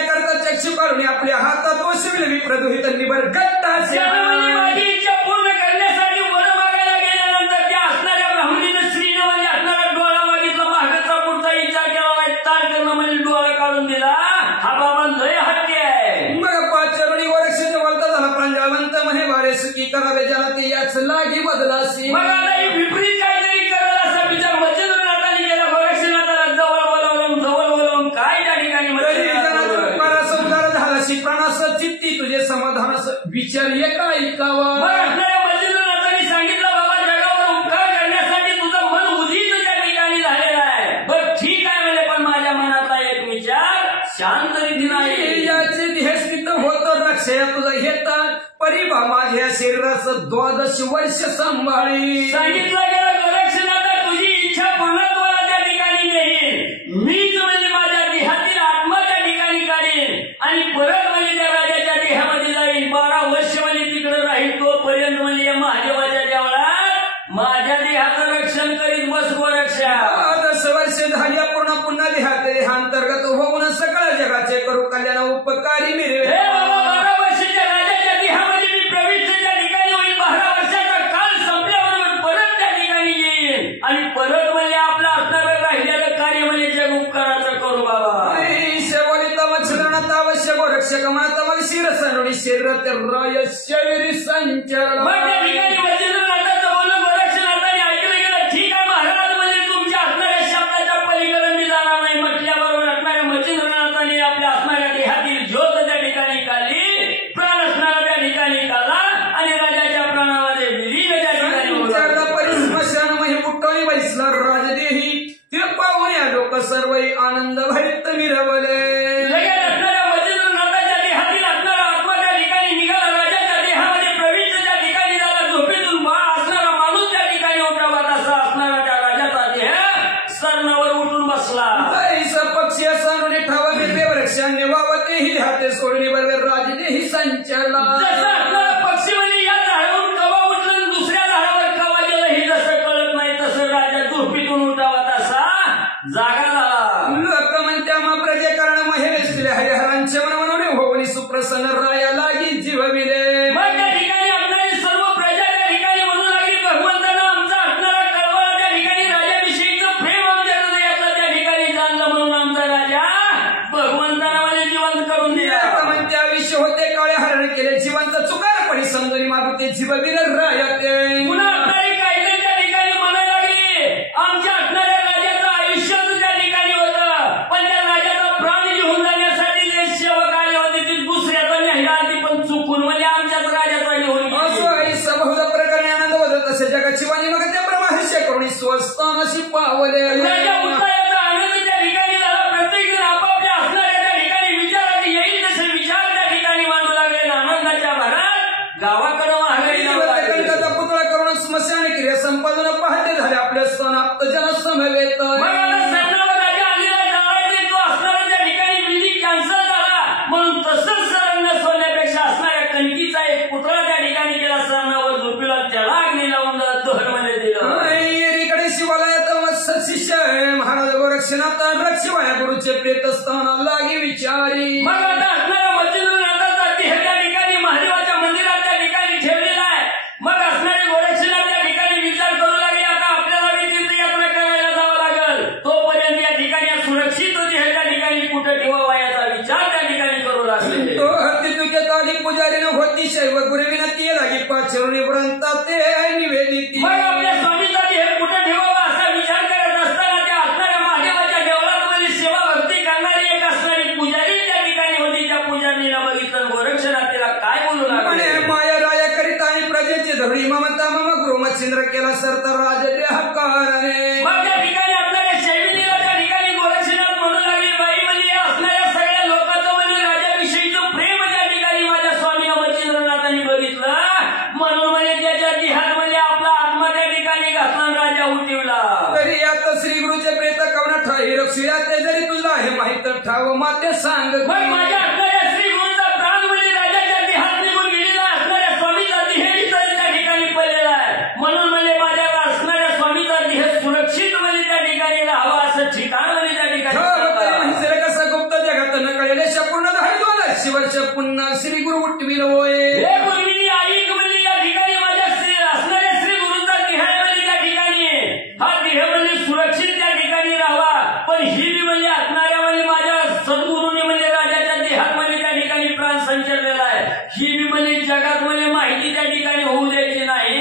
करता चक्षु काढून आपल्या हातात वशिविल विप्रदुहित निबर गट्टा माझी इच्छा पूर्ण करण्यासाठी वर मागायला गेल्यानंतर त्या असणाऱ्या ब्राह्मणीनं स्त्रीनं म्हणजे असणारा डोळा मागितला. मागचा पुढचा इच्छा केला तार करणं म्हणजे डोळा काढून दिला. हा बाबा लय हट्टी आहे. मग पाचरणी वर्ष बोलता झाला प्रांजळवंत म्हणे वारे सुखी करावे ज्याला ते याच लागी बदलासी. मग आता ही विपरीत काहीतरी करायला असा विचार मच्छिंद्रनाथांनी केला. गोरक्षनाथाला जवळ बोलावून काय त्या ठिकाणी उदार झालाशी प्राणास चित्ती तुझे समाधानास विचार एक ऐकावा. मच्छिंद्रनाथांनी सांगितलं बाबा जगावर उपकार करण्यासाठी तुझं मन उदित त्या ठिकाणी झालेलं आहे. बरं ठीक आहे म्हणजे पण माझ्या मनातला एक विचार शांत रीती नाही. याचे ध्येय स्थित होत रक्षया तुझा येतात परिभा माझ्या शरीराचं 12 वर्ष सांभाळी. सांगितलं गेलं गोरक्षनाथा तुझी इच्छा पूर्णत्वाला त्या ठिकाणी येईल. मीच म्हणजे माझ्या देहातील आत्मा त्या ठिकाणी काढेन आणि परत म्हणजे त्या राजाच्या देहामध्ये जाईल. 12 वर्ष म्हणजे तिकडे राहील. तोपर्यंत म्हणजे महादेवाच्या देवळात माझ्या देहाचं रक्षण करीत बस गोरक्षा. 10 वर्ष झाली पूर्ण पुन्हा देहांतर्गत होऊन सकळ जगाचे करू कल्याण उपकारी मिळेल. हे बाबा 12 वर्षाच्या राजाच्या देहामध्ये मी प्रविष्ट त्या ठिकाणी होईल. 12 वर्षाचा काळ संपल्याबरोबर परत त्या ठिकाणी येईल आणि परत म्हणजे आपलं असणारं राहिलेलं कार्य म्हणजे जग उपकाराचं करू बाबा. मच्छिंद्रनाथ अवश्य गोरक्षक म्हणत मला शिरसनुनी शरीरात राय शरीर संचरण. मग त्या ठिकाणी मच्छिंद्रनाथाचं बोलणं गोरक्षनाथांनी ऐकलं गेलं. ठीक आहे महाराज म्हणजे तुमच्या असणाऱ्या शब्दाच्या पलीकडे मी जाणार नाही म्हटल्याबरोबर असणाऱ्या मच्छिंद्रनाथांनी आपल्या असणाऱ्या देहातील ज्योत त्या ठिकाणी काढली. प्राण असणारा त्या ठिकाणी काढला आणि राजाच्या प्राणामध्ये विलीन त्या ठिकाणी परिस्मशान मही उठवली बैसला राजदेही ते पाहून या लोक सर्व आनंद भरित मिरवले. सोडणी बरोबर राजदेही संचला. पक्षी म्हणजे या झाडावरून कवा उठलं दुसऱ्या झाडावर कवा गेलं हे जसं कळत नाही तसं राजा झोपीतून उठावा तसा जागा झाला. लोक म्हणत्या मग प्रजेकरण महेश्वरी हरिहरांचे म्हणून होऊन सुप्रसन्न राया लागी जीवविले. मग त्या ठिकाणी आपल्याला सर्व प्रजा त्या ठिकाणी म्हणू लागली भगवंतानं आमचा असणारा कळवळा त्या ठिकाणी राजाविषयीचं प्रेम आमच्या हृदयातलं त्या ठिकाणी जाणलं म्हणून आमचा राजा भगवंतानं म्हणजे जिवंत करून दिला. त्या विषय होते काळे हरण केले जिवंत चुकारपणी समजून मागते जीवविले रायते. पुन्हा आपल्याला काही त्या ठिकाणी म्हणायला लागली आमच्या असणाऱ्या राजाचं आयुष्यच त्या ठिकाणी होतं. पण त्या राजाचा प्राण घेऊन जाण्यासाठी जे सेवक आले होते ते दुसऱ्याचा न्यायला आधी पण चुकून म्हणजे आमच्याच राजाचा घेऊन सभोग प्रकरणे आनंद होत असे जगाची वाणी मग त्या ब्रह्महर्ष्य करून स्वस्तानाशी पावले. उत्तराचा आनंद त्या ठिकाणी झाला. प्रत्येक जण आपापल्या असणाऱ्या त्या ठिकाणी विचारात येईल तसे विचार त्या ठिकाणी मांडू लागले. आनंदाच्या भरात गावाकडे महागाई पुतळा करून प्रेतस्थाना लागी विचारी. मग आता असणाऱ्या मच्छिंद्रनाथाचा देह त्या ठिकाणी महादेवाच्या मंदिरात त्या ठिकाणी ठेवलेला आहे. मग असणारे गोरक्षनाथ त्या ठिकाणी विचार करू लागले, आता आपल्याला तीर्थयात्रा करायला जावं लागेल. तोपर्यंत या ठिकाणी सुरक्षित देह त्या ठिकाणी कुठे ठेवावा याचा विचार त्या ठिकाणी करू लागले. तो हत्तीतुक्यात आली पुजारीनं होती शैव गुरुविना ती लागी पाचरुणी व्रंतात ते निवेदित. मग आपल्या स्वामीचा देह कुठे ठेवावा असा विचार करत असताना त्या असणाऱ्या महादेवाच्या देवळामध्ये सेवा भक्ती करणारी एक असणारी पुजारी त्या ठिकाणी होती. त्या पुजारीला बघितलं गोरक्षनाथ तिला काय बोलू लागले, माया राया करीत आणि प्रजेची धरणी ममता मम गृहमच्छिंद्र केला सर तर राज देहकाराने. मग त्या ठिकाणी आपल्याला शैविनीला त्या ठिकाणी गोरक्षनाथ म्हणू लागले, बाई म्हणजे असणाऱ्या सगळ्या लोकांचं म्हणजे राजाविषयीचं प्रेम त्या ठिकाणी माझ्या स्वामी मच्छिंद्रनाथांनी बघितलं, म्हणून म्हणजे त्याच्या देहात म्हणजे आपला आत्मा त्या ठिकाणी घातला राजा उठवला. तरी आता श्री गुरुचे प्रेत कवना ठाई रक्षुया ते जरी तुला हे माहित ठाव माते सांग. मग माझ्या असणाऱ्या श्री गुरुचा प्राण म्हणजे राजाच्या देहात निघून गेलेला असणाऱ्या स्वामीचा देहही तरी त्या ठिकाणी पडलेला आहे. म्हणून म्हणजे माझ्या असणाऱ्या स्वामीचा देह सुरक्षित म्हणजे त्या ठिकाणी राहावा असं ठिकाण म्हणजे त्या ठिकाणी कसं गुप्त जगात न कळले पूर्ण 200 वर्ष पुन्हा श्री गुरु उठविल होय. हे पूर्वी ऐक म्हणजे या ठिकाणी माझ्या असणाऱ्या श्री गुरुचा देह म्हणजे त्या ठिकाणी हा देह म्हणजे सुरक्षित त्या ठिकाणी राहावा. पण ही बी म्हणजे असणाऱ्या म्हणजे माझ्या सद्गुरूने म्हणजे राजाच्या देहात म्हणजे त्या ठिकाणी प्राण संचरलेला आहे. ही बी म्हणजे जगात म्हणजे माहिती त्या ठिकाणी होऊ द्यायची नाही.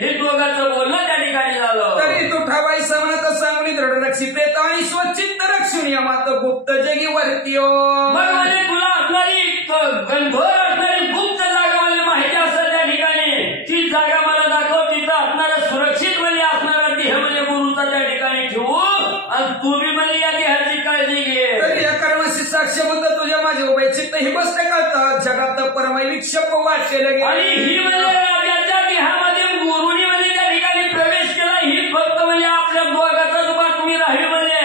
हे दोघांचं बोलणं त्या ठिकाणी झालं. तरी तू ठावाई समनत सांगून दृढ रक्षित आणि स्वचित्त रक्षुनी मात गुप्त जगी वर्तियो. मग म्हणजे तुला आपली गंभीर असणारी गुप्त जागा म्हणजे माहिती असतं त्या ठिकाणी, ती जागा मला दाखव. तिथं असणारा सुरक्षित म्हणजे असणारा देह म्हणजे गुरुचा त्या ठिकाणी ठेवू आणि तू बी म्हणजे या देहाची काळजी घे. तरी या कर्माशी साक्ष होतं तुझ्या माझे उभे चित्त ही बसते करतात जगात परमाई विक्षेप वाटले लगे. आणि ही म्हणजे राजाच्या देहामध्ये गुरुनी म्हणजे त्या ठिकाणी प्रवेश केला. ही फक्त म्हणजे आपल्या दोघातच बातमी राहिली म्हणजे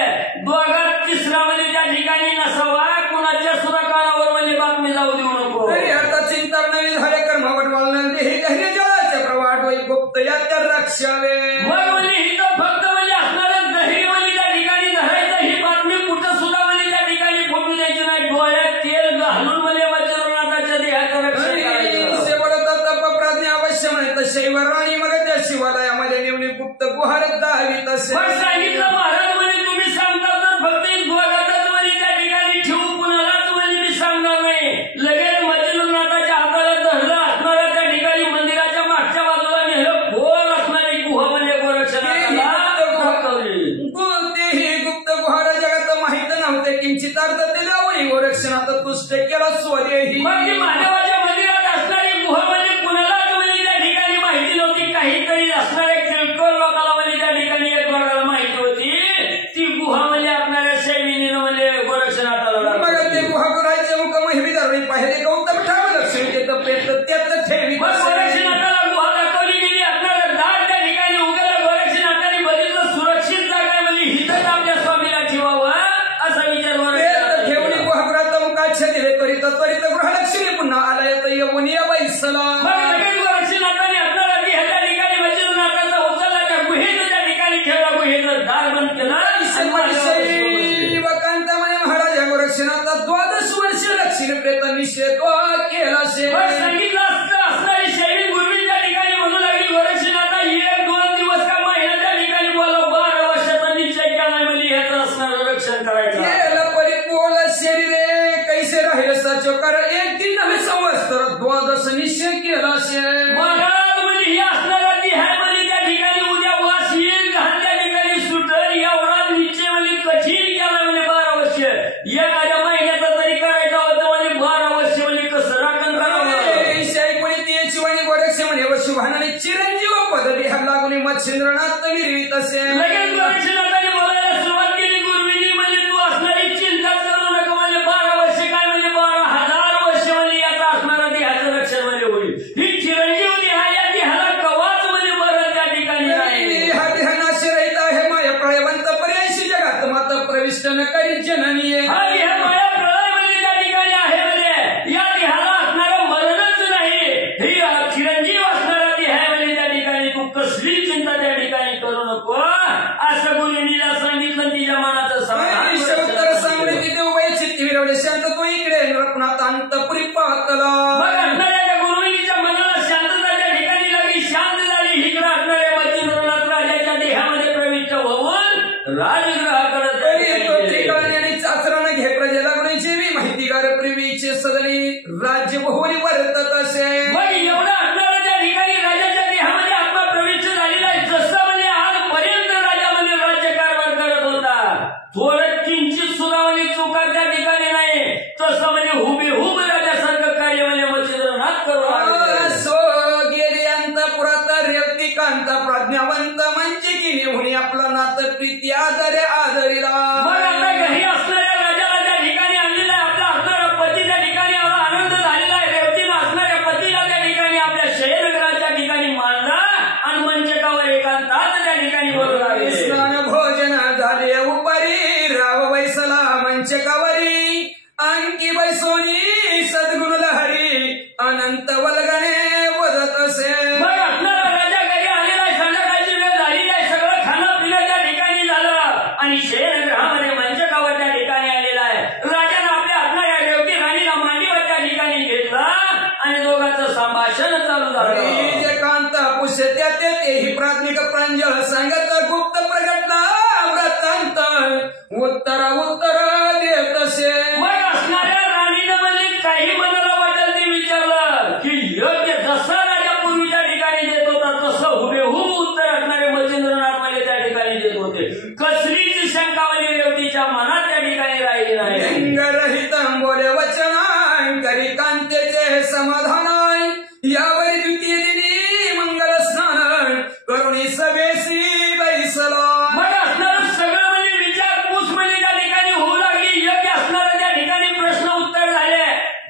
दोघात तिसरा म्हणजे त्या ठिकाणी नसावा. कुणाच्या सुद्धा कानावर म्हणजे बातमी जाऊ देऊ नको. तरी आता चिंता नवी झाले कर्मावट वाळणार हे धैर्य जलाच्या प्रवाट होई गुप्त या तर रक्षावे. मग म्हणजे हिथं फक्त म्हणजे असणारं धैर्य म्हणजे त्या ठिकाणी धरायचं. ही बातमी कुठं सुद्धा म्हणजे त्या ठिकाणी फुटू द्यायची नाही. डोळ्यात तेल घालून म्हणजे वज्रनाथाच्या देहाचं रक्षण करायचं. शेवटचा तप प्राज्ञा अवश्य म्हणत शैवर आणि मग त्या शिवालयामध्ये नेमणी गुप्त गुहार दहावी तसे. पण सांगितलं महाराज म्हणजे तुम्ही सांगता तर फक्त एक दोघातच म्हणजे त्या ठिकाणी ठेवू, कुणालाच म्हणजे मी सांगणार नाही. लगेच मच्छिंद्रनाथाच्या हाताला धरलं असणारा त्या ठिकाणी मंदिराच्या मागच्या बाजूला नेलं. खोल असणारी गुहा म्हणजे गोरक्षनाथाला तेही गुप्त गुहार जगात माहित नव्हते किंचित अर्थ ते जाऊन गोरक्षनाथ तुष्ट केला स्वदेही. मग ती महादेवाच्या मंदिरात असणारी गुहा म्हणजे कुणालाच म्हणजे त्या ठिकाणी माहिती नव्हती. काहीतरी असणाऱ्या किरकोळ लोकांना म्हणजे त्या ठिकाणी एक वर्गाला माहिती होती. ती गुहा म्हणजे असणाऱ्या शैविनीनं म्हणजे गोरक्षनाथाला मग ते गुहा करायचे मुख महिमी धरणी पाहिले गौतम ठाव लक्ष्मी देत प्रेत त्यात ठेवी. गोरक्षनाथाला गुहा दाखवली गेली. असणारं दाट त्या ठिकाणी उगवलं. गोरक्षनाथाने बघितलं सुरक्षित जागा म्हणजे हिथंच आपल्या स्वामीला ठेवावं असा विचार ठेवणी गुहागृहात मुखाच्या दिले त्वरित त्वरित गृहलक्ष्मी पुन्हा आला येत येऊन या बैसला. गोरक्षनाथाने आपल्याला ह्या ठिकाणी वज्रनाथाचा उचलला. त्या गुहेचं त्या ठिकाणी ठेवला. गुहेचं दार बंद केलं. कांतामणी महाराजा गोरक्षनाथा 12 वर्ष लक्ष्मी प्रेत निषेध केला. सांगितलं असतं असणारी शैली गुरुवी त्या ठिकाणी म्हणू लागली, गोरक्षनाथा 1-2 दिवस का महिना त्या ठिकाणी बोला 12 वर्षाचा निश्चय केला म्हणजे ह्याचं असणारं रक्षण करायचं. परिपूर्ण शरीरे कैसे राहिले साचो कारण 1 दिन नव्हे संवत्सर 12 निश्चय केला. महाराज म्हणजे ही असणारा ती आहे म्हणजे त्या ठिकाणी उद्या वास येईल घाण त्या ठिकाणी सुटल. एवढा निश्चय म्हणजे कठीण केला म्हणजे 12 वर्ष. एखाद्या महिन्याचा तरी करायचा होता म्हणजे 12 वर्ष म्हणजे कसं राखण करावं. गोरक्ष म्हणे शुभाने चिरंजीव पदवी हा लागून मच्छिंद्रनाथ विरहित असे. लगेच गोरक्षनाथाने बोलायला सुरुवात केली. गुरुजी म्हणजे तू असणारी चिंता करू नका म्हणजे 12 वर्ष काय म्हणजे 12,000 वर्ष म्हणजे याचा असणारा देहाचं रक्षण म्हणजे होईल. ही चिरंजीव देहा या देहाला कवाच म्हणजे बरं शांतपुरी पातला मग असणाऱ्या गुरुजीच्या मनाला शांतता त्या ठिकाणी लागली, शांत झाली. हिकडे असणाऱ्या मच्छिंद्रनाथ राजाच्या देहामध्ये प्रविष्ट होऊन राजगृहाकडे ठिकाणी आणि चाचरण घे प्रजेला गुणाची माहितीगार प्रेमीचे सदनी राज्य बहुली वर्तत असे. मग एवढं असणाऱ्या त्या ठिकाणी राजाच्या देहामध्ये आत्मा प्रविष्ट झालेला आहे. जसं म्हणजे आजपर्यंत राजामध्ये राज्यकारभार करत होता, थोडं किंचित सुद्धा म्हणजे चुका त्या ठिकाणी नाही, तसं म्हणजे हुबेहूब राजासारखं कार्य म्हणजे मच्छिंद्रनाथ करू लागले. सो गेली अंतपुरात रेवतिकांत प्रज्ञावंत म्हणजे की नेहुनी आपलं नातं प्रीती आदरे आदरीला. मग आता घरी असणाऱ्या राजाला त्या ठिकाणी आणलेला आहे, आपला असणारा पती त्या ठिकाणी आनंद झालेला आहे. रेवतीनं असणाऱ्या पतीला त्या ठिकाणी आपल्या शयनगृहाच्या ठिकाणी मांडला आणि मंचकावर एकांतात त्या ठिकाणी बोलू लागले. स्नान भोजन झाले उपरी राव वैसला मंचकावरी अंकी बैसोनी सद्गुण लहरी अनंत वल्गणे वदत असे. मग असणारा राजा घरी आलेला आहे, संध्याकाळची वेळ झालेली आहे, सगळं खाणं पिणं त्या ठिकाणी झालं आणि शयनगृहामध्ये मंचकावर त्या ठिकाणी आलेला आहे. राजानं आपल्या असणाऱ्या रेवती राणीला मांडीवर त्या ठिकाणी घेतला आणि दोघांचं संभाषण चालू झालं. जे कांत पुष्यत्या तेही प्राथमिक प्रांजळ सांगत गुप्त प्रगटला व्रतांत उत्तर उत्तर देत असे. मग असणाऱ्या राणीनं म्हणजे काही मनाला वाटेल ते विचारलं की योग्य जसं राजा पूर्वीच्या ठिकाणी देत होता तसं हुबेहूब उत्तर असणारे मच्छिंद्रनाथ म्हणजे त्या ठिकाणी देत होते. कसलीची शंका म्हणजे रेवतीच्या मनात त्या ठिकाणी राहिली नाही. लिंगरहित बोले वचन करी कांतेचे समाधान यावरी द्वितीय दिनी मंगल स्नान करुणी सभेसी बैसला. मग असणारं सगळं म्हणजे विचारपूस म्हणजे त्या ठिकाणी होऊ लागली. योग्य असणारं त्या ठिकाणी प्रश्न उत्तर झाले.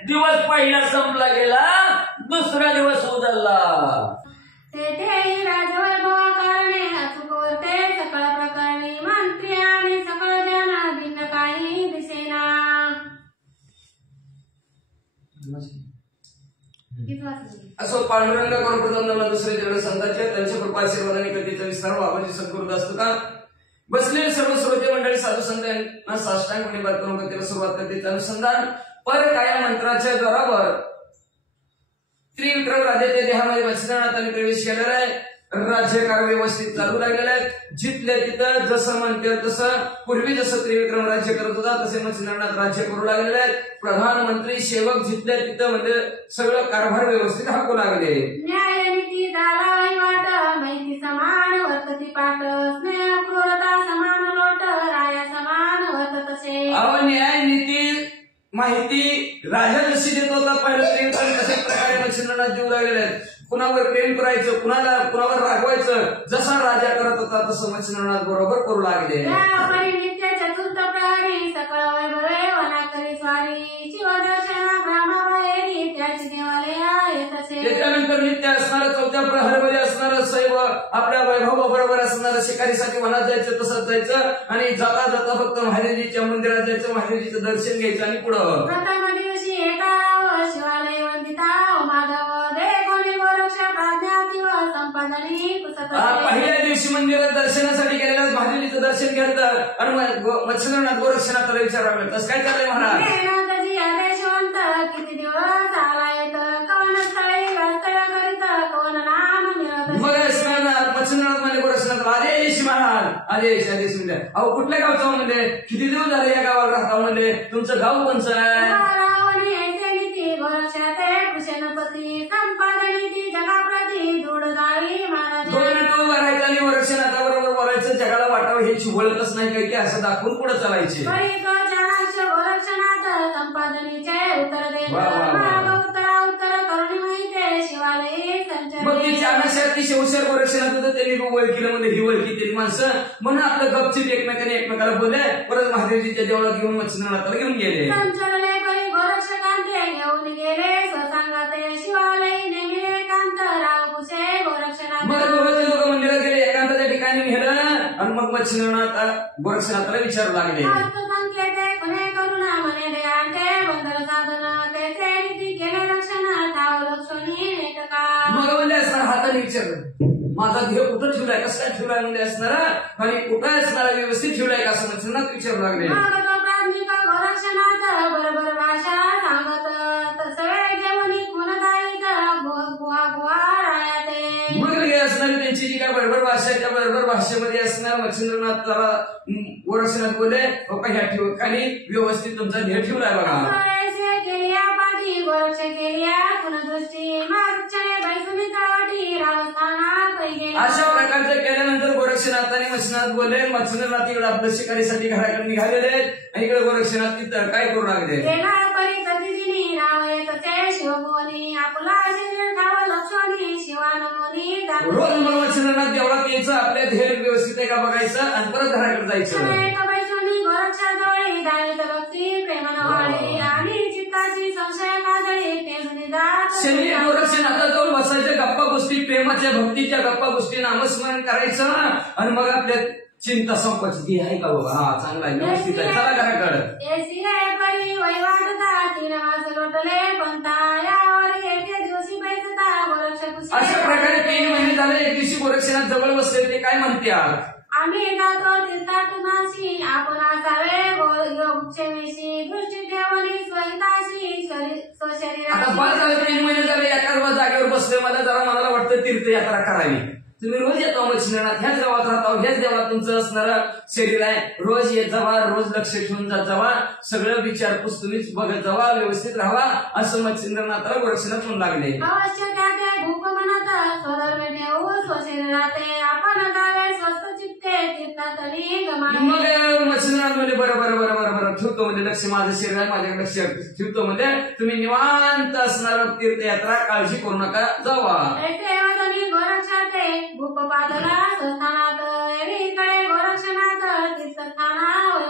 दिवस पहिला संपला गेला, दुसरा दिवस उजळला. तेथेही राजवैभवाकारणे अचूक वर्ते सकळ प्रकरणी मंत्री आणि सकळ जन भिन्न काही दिसेना. असो पांडुरंग करुप्रदंदला दुसरे जेवढे संतांचे त्यांच्या कृपाशीर्वादाने कधीचा विस्तार बाबांची सद्गुरू असतो का. बसलेले सर्व श्रोते मंडळी साधू संत यांना साष्टांग निवार करून कथेला सुरुवात करते. अनुसंधान पर काया मंत्राच्या द्वारावर त्रिविक्रम राजाच्या देहामध्ये मच्छिंद्रनाथाने प्रवेश केलेला आहे. राज्यकार व्यवस्थित चालू लागलेले आहेत. जिथल्या तिथं जसं म्हणते तसं पूर्वी जसं त्रिविक्रम राज्य करत होता तसे मच्छिंद्रनाथ राज्य करू लागलेले आहेत. प्रधानमंत्री सेवक जिथल्या तिथं म्हणजे सगळं कारभार व्यवस्थित हाकू लागले. न्यायनीती झाला वैवाट माहिती समान वर्तती पाठ स्नेह क्रूरता समान लोट राया समान वर्तत असे. न्याय नीती माहिती राजा जशी देत होता पहिलं त्रिविक्रम तशा प्रकारे मच्छिंद्रनाथ देऊ लागलेले आहेत. कुणावर प्रेम करायचं, कुणावर रागवायचं, जसा राजा करत होता तसं मच्छिंद्रनाथ बरोबर करू लागले. नित्य चतुर्थ प्रहरी सकळ वैभवे वना करी स्वारी शिवदर्शन ब्राह्मणेरी त्याची देवालया येत असे. त्याच्यानंतर नित्य असणारं चौथ्या प्रहरमध्ये असणारं सैव आपल्या वैभवाबरोबर असणारं शिकारीसाठी वनात जायचं तसंच जायचं आणि जाता जाता फक्त महादेवजीच्या मंदिरात जायचं, महादेवजीचं दर्शन घ्यायचं आणि पुढं प्रथम दिवशी एका शिवालय वंदिता माधव दे कोणी गोरक्ष प्राज्ञातीव संपादनी पुस्तक. पहिल्या दिवशी मंदिरात दर्शनासाठी गेलेल्या महादेवजीचं दर्शन घेतलं आणि मच्छिंद्रनाथ गोरक्षनाथाला विचारलं कसं काय चाललंय महाराज. यशवंत किती दिवस आला येत कवन स्थळी स्थळ करीत कवन नाम मिळत. मग मच्छिंद्रनाथ म्हणजे गोरक्षनाथ आदेश महाराज आदेश आदेश म्हणजे अहो कुठल्या गावचा म्हणजे किती दिवस झाले या गावाला राहता म्हणजे तुमचं गाव कोणचं आहे. गोरक्षाते कुशलपती संपादनीती जगाप्रती दूढ गावी महाराज. 2 मिनिटं उभं राहायचं आणि गोरक्षनाथाबरोबर बोलायचं, जगाला वाटावं हे वळतच नाही काही की असं दाखवून पुढे चालायचे. गोरक्षनाथ संपादनीचे उत्तर देत उत्तरा उत्तर करुणी माहिती शिवालयी संचय. मग ती चाणाशाती शिवशर गोरक्षनाथ होतं, त्यांनी ओळखीलं म्हणजे ही ओळखी केली माणसं म्हणून आपलं गपचिप एकमेकाला बोलले. परत महादेवजीच्या देवळात घेऊन मच्छिंद्रनाथाला घेऊन गेले. संचलने परी गोरक्षकांते घेऊन गेले स्वसंगाते शिवालयी नेमिले कांत रावकुशे गोरक्षनाथ. मग दोघांचे लोक मंदिरात गेले, एकांताच्या ठिकाणी नेलं आणि मग मच्छिंद्रनाथ गोरक्षनाथाला विचारू लागले. संकेते कुणे करुणा मने देयांचे बंदर साधन तेचे रीती केले लक्षण ठाव लक्ष्मी एकका. मग म्हणजे असणार हाताने विचारलं माझा देह कुठं ठेवलाय, कसं काय ठेवलाय म्हणजे असणार आणि कुठं असणार व्यवस्थित ठेवलाय का असं मच्छिंद्रनाथ विचारू लागले. गोरक्षनाथ बरोबर भाषा सांगत असणारी त्यांची जी काय बरोबर भाषा आहे त्या बरोबर भाषेमध्ये असणार मच्छिंद्रनाथ त्याला गोरक्षनाथ बोलले ह्या ठिकाणी व्यवस्थित तुमचा ध्येय ठेवलाय बघा. अशा प्रकारचं केल्यानंतर गोरक्षनाथाने मच्छिंद्रनाथ बोलले मच्छिंद्रनाथ इकडे आपल्या शिकारीसाठी घराकडे निघालेले आणि इकडे गोरक्षनाथ तिथं काय करू लागले. रोज मला मच्छिंद्रनाथ देवळात यायचं आपल्या ध्येय व्यवस्थित आहे का बघायचं आणि परत घराकडे जायचं. शनी गोरक्षनाथात जाऊन बसायच्या गप्पा गोष्टी प्रेमाच्या भक्तीच्या गप्पा गोष्टी नामस्मरण करायचं आणि मग आपल्या चिंता संपत्ती आहे का बाबा. हा चांगला आहे व्यवस्थित आहे चला घराकडे. अशा प्रकारे 3 महिने झाले एक दिवशी गोरक्षनाथ जवळ बसले ते काय म्हणतात. आम्ही जातो तीर्थाटनाशी आपण असावे योगक्षेमेशी दृष्टी ठेवणी स्वहिताशी स्वशरीराशी. आता बरं झालं 3 महिने झाले एका जागेवर बसले मला जरा मला वाटतं तीर्थयात्रा करावी. तुम्ही रोज येतो मच्छिंद्रनाथ ह्याच गावात राहता ह्याच देवात तुमचं असणारं शरीर आहे. रोज येत जावा रोज लक्ष ठेवून जात जावा सगळं विचारपूस तुम्हीच बघत जावा व्यवस्थित राहावा असं मच्छिंद्रनाथाला गोरक्षनाथ म्हणू लागले. अवश्य त्या भूप म्हणत स्वधर्म ठेवू स्वशरीरात आपण जावे स्वस्त चित्ते तीर्थातली गमावे. मग मच्छिंद्रनाथ म्हणजे बरं बरं बरं बरं बरं ठेवतो म्हणजे लक्ष माझं शरीर आहे माझ्याकडे लक्ष ठेवतो म्हणजे तुम्ही निवांत असणार तीर्थयात्रा काळजी करू नका जावा.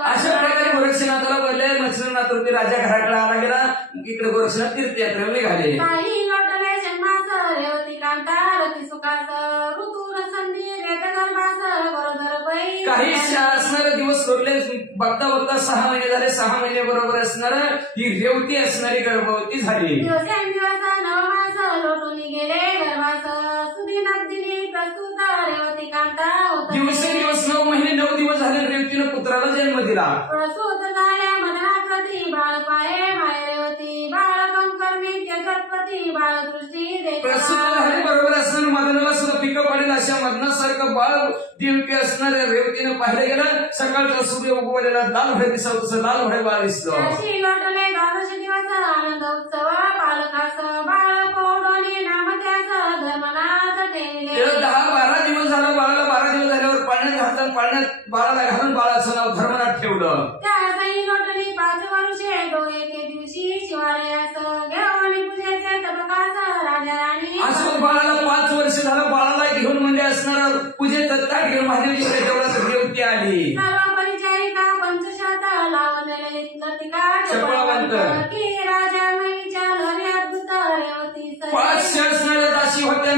अशा प्रकारे गोरक्षनाथाला बोलले मच्छिंद्रनाथ राजा घराकडे आला गेला इकडे गोरक्षनाथ तीर्थयात्रेवर निघाले. काही लोटले जन्माचं रेवती कांता रती सुखाचं ऋतून संधी रेत गर्भाचं बरोबर बाई. काही असणारे दिवस सोडले बघता बघता 6 महिने झाले 6 महिने बरोबर असणार ही रेवती असणारी गर्भवती झाली. दिवसेंदिवस नवमास लोटून गेले गर्भाचं सुदिन अब्दिनी प्रस्तुत रेवती कांता दिवसेंदिवस 9 महिने 9 दिवस झाले रेवतीनं पुत्राला जन्म दिला. प्रसूत झाल्या मनाप्रती बाळ पाये माय रेवती बाळ कंकर्मी त्यजत्पती बाळ दृष्टी प्रसूत झाले बरोबर असणार मदनाला सुद्धा पिकं पडेल अशा मदनासारखं बाळ देवकी असणाऱ्या रेवतीनं पाहिलं गेलं. सकाळचा सूर्य उगवलेला लाल भडे दिसत तसं लाल भडे बाळ दिसलं. लोटले 12 दिवस आनंद उत्सव बालकाचं बाळ पोडोनी नामत्याचं धर्मनाथ ठेवले. 10-12 दिवस झालं बाळाला 12 दिवस झाल्यावर पाण्यात घालतात पाण्यात बाळाला घालून बाळाचं नाव धर्मनाथ ठेवलं. त्यासाठी लोटली 5 वर्षे एके दिवशी शिवालयाचं घेऊन पूजेचे तबकाचं राजा राणी. असं बाळाला 5 वर्ष झालं बाळाला घेऊन म्हणजे असणार पूजेचं ताट घेऊन महादेवजीकडे तेवढाच रेवती आली. सर्व परिचारिका पंचशत लावलेले लतिका चपळावंत की राजा मईच्या लहरी अद्भुत रेवती 500 असणाऱ्या दासी होत्या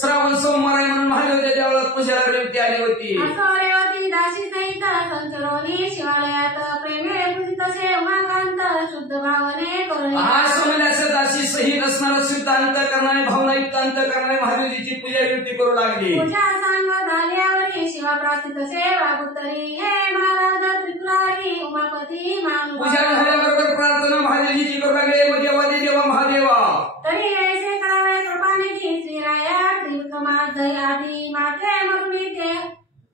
श्रावण सोमवार आहे म्हणून महादेवच्या देवळात पूजेला रेवती आली होती. रेवती दासी सहित संचरोनी शिवालयात प्रेमे पूजित से उमाकांत शुद्ध भावने करून असं दासी सहित असणारा शुद्ध अंतःकरणाने भावनायुक्त अंतःकरणाने महादेवजीची पूजा रेवती करू लागली. पूजा सांग झाल्यावर शिवा प्राप्ती तसे वागुतरी हे महाराज त्रिपुरारी उमापती मानू. पूजा झाल्याबरोबर प्रार्थना महादेवजीची करू लागले. देवादी देवा महादेवा तरी ऐसे करावे कृपानिधी श्रीराया त्रिविक्रमा जयादी माते मरुनी ते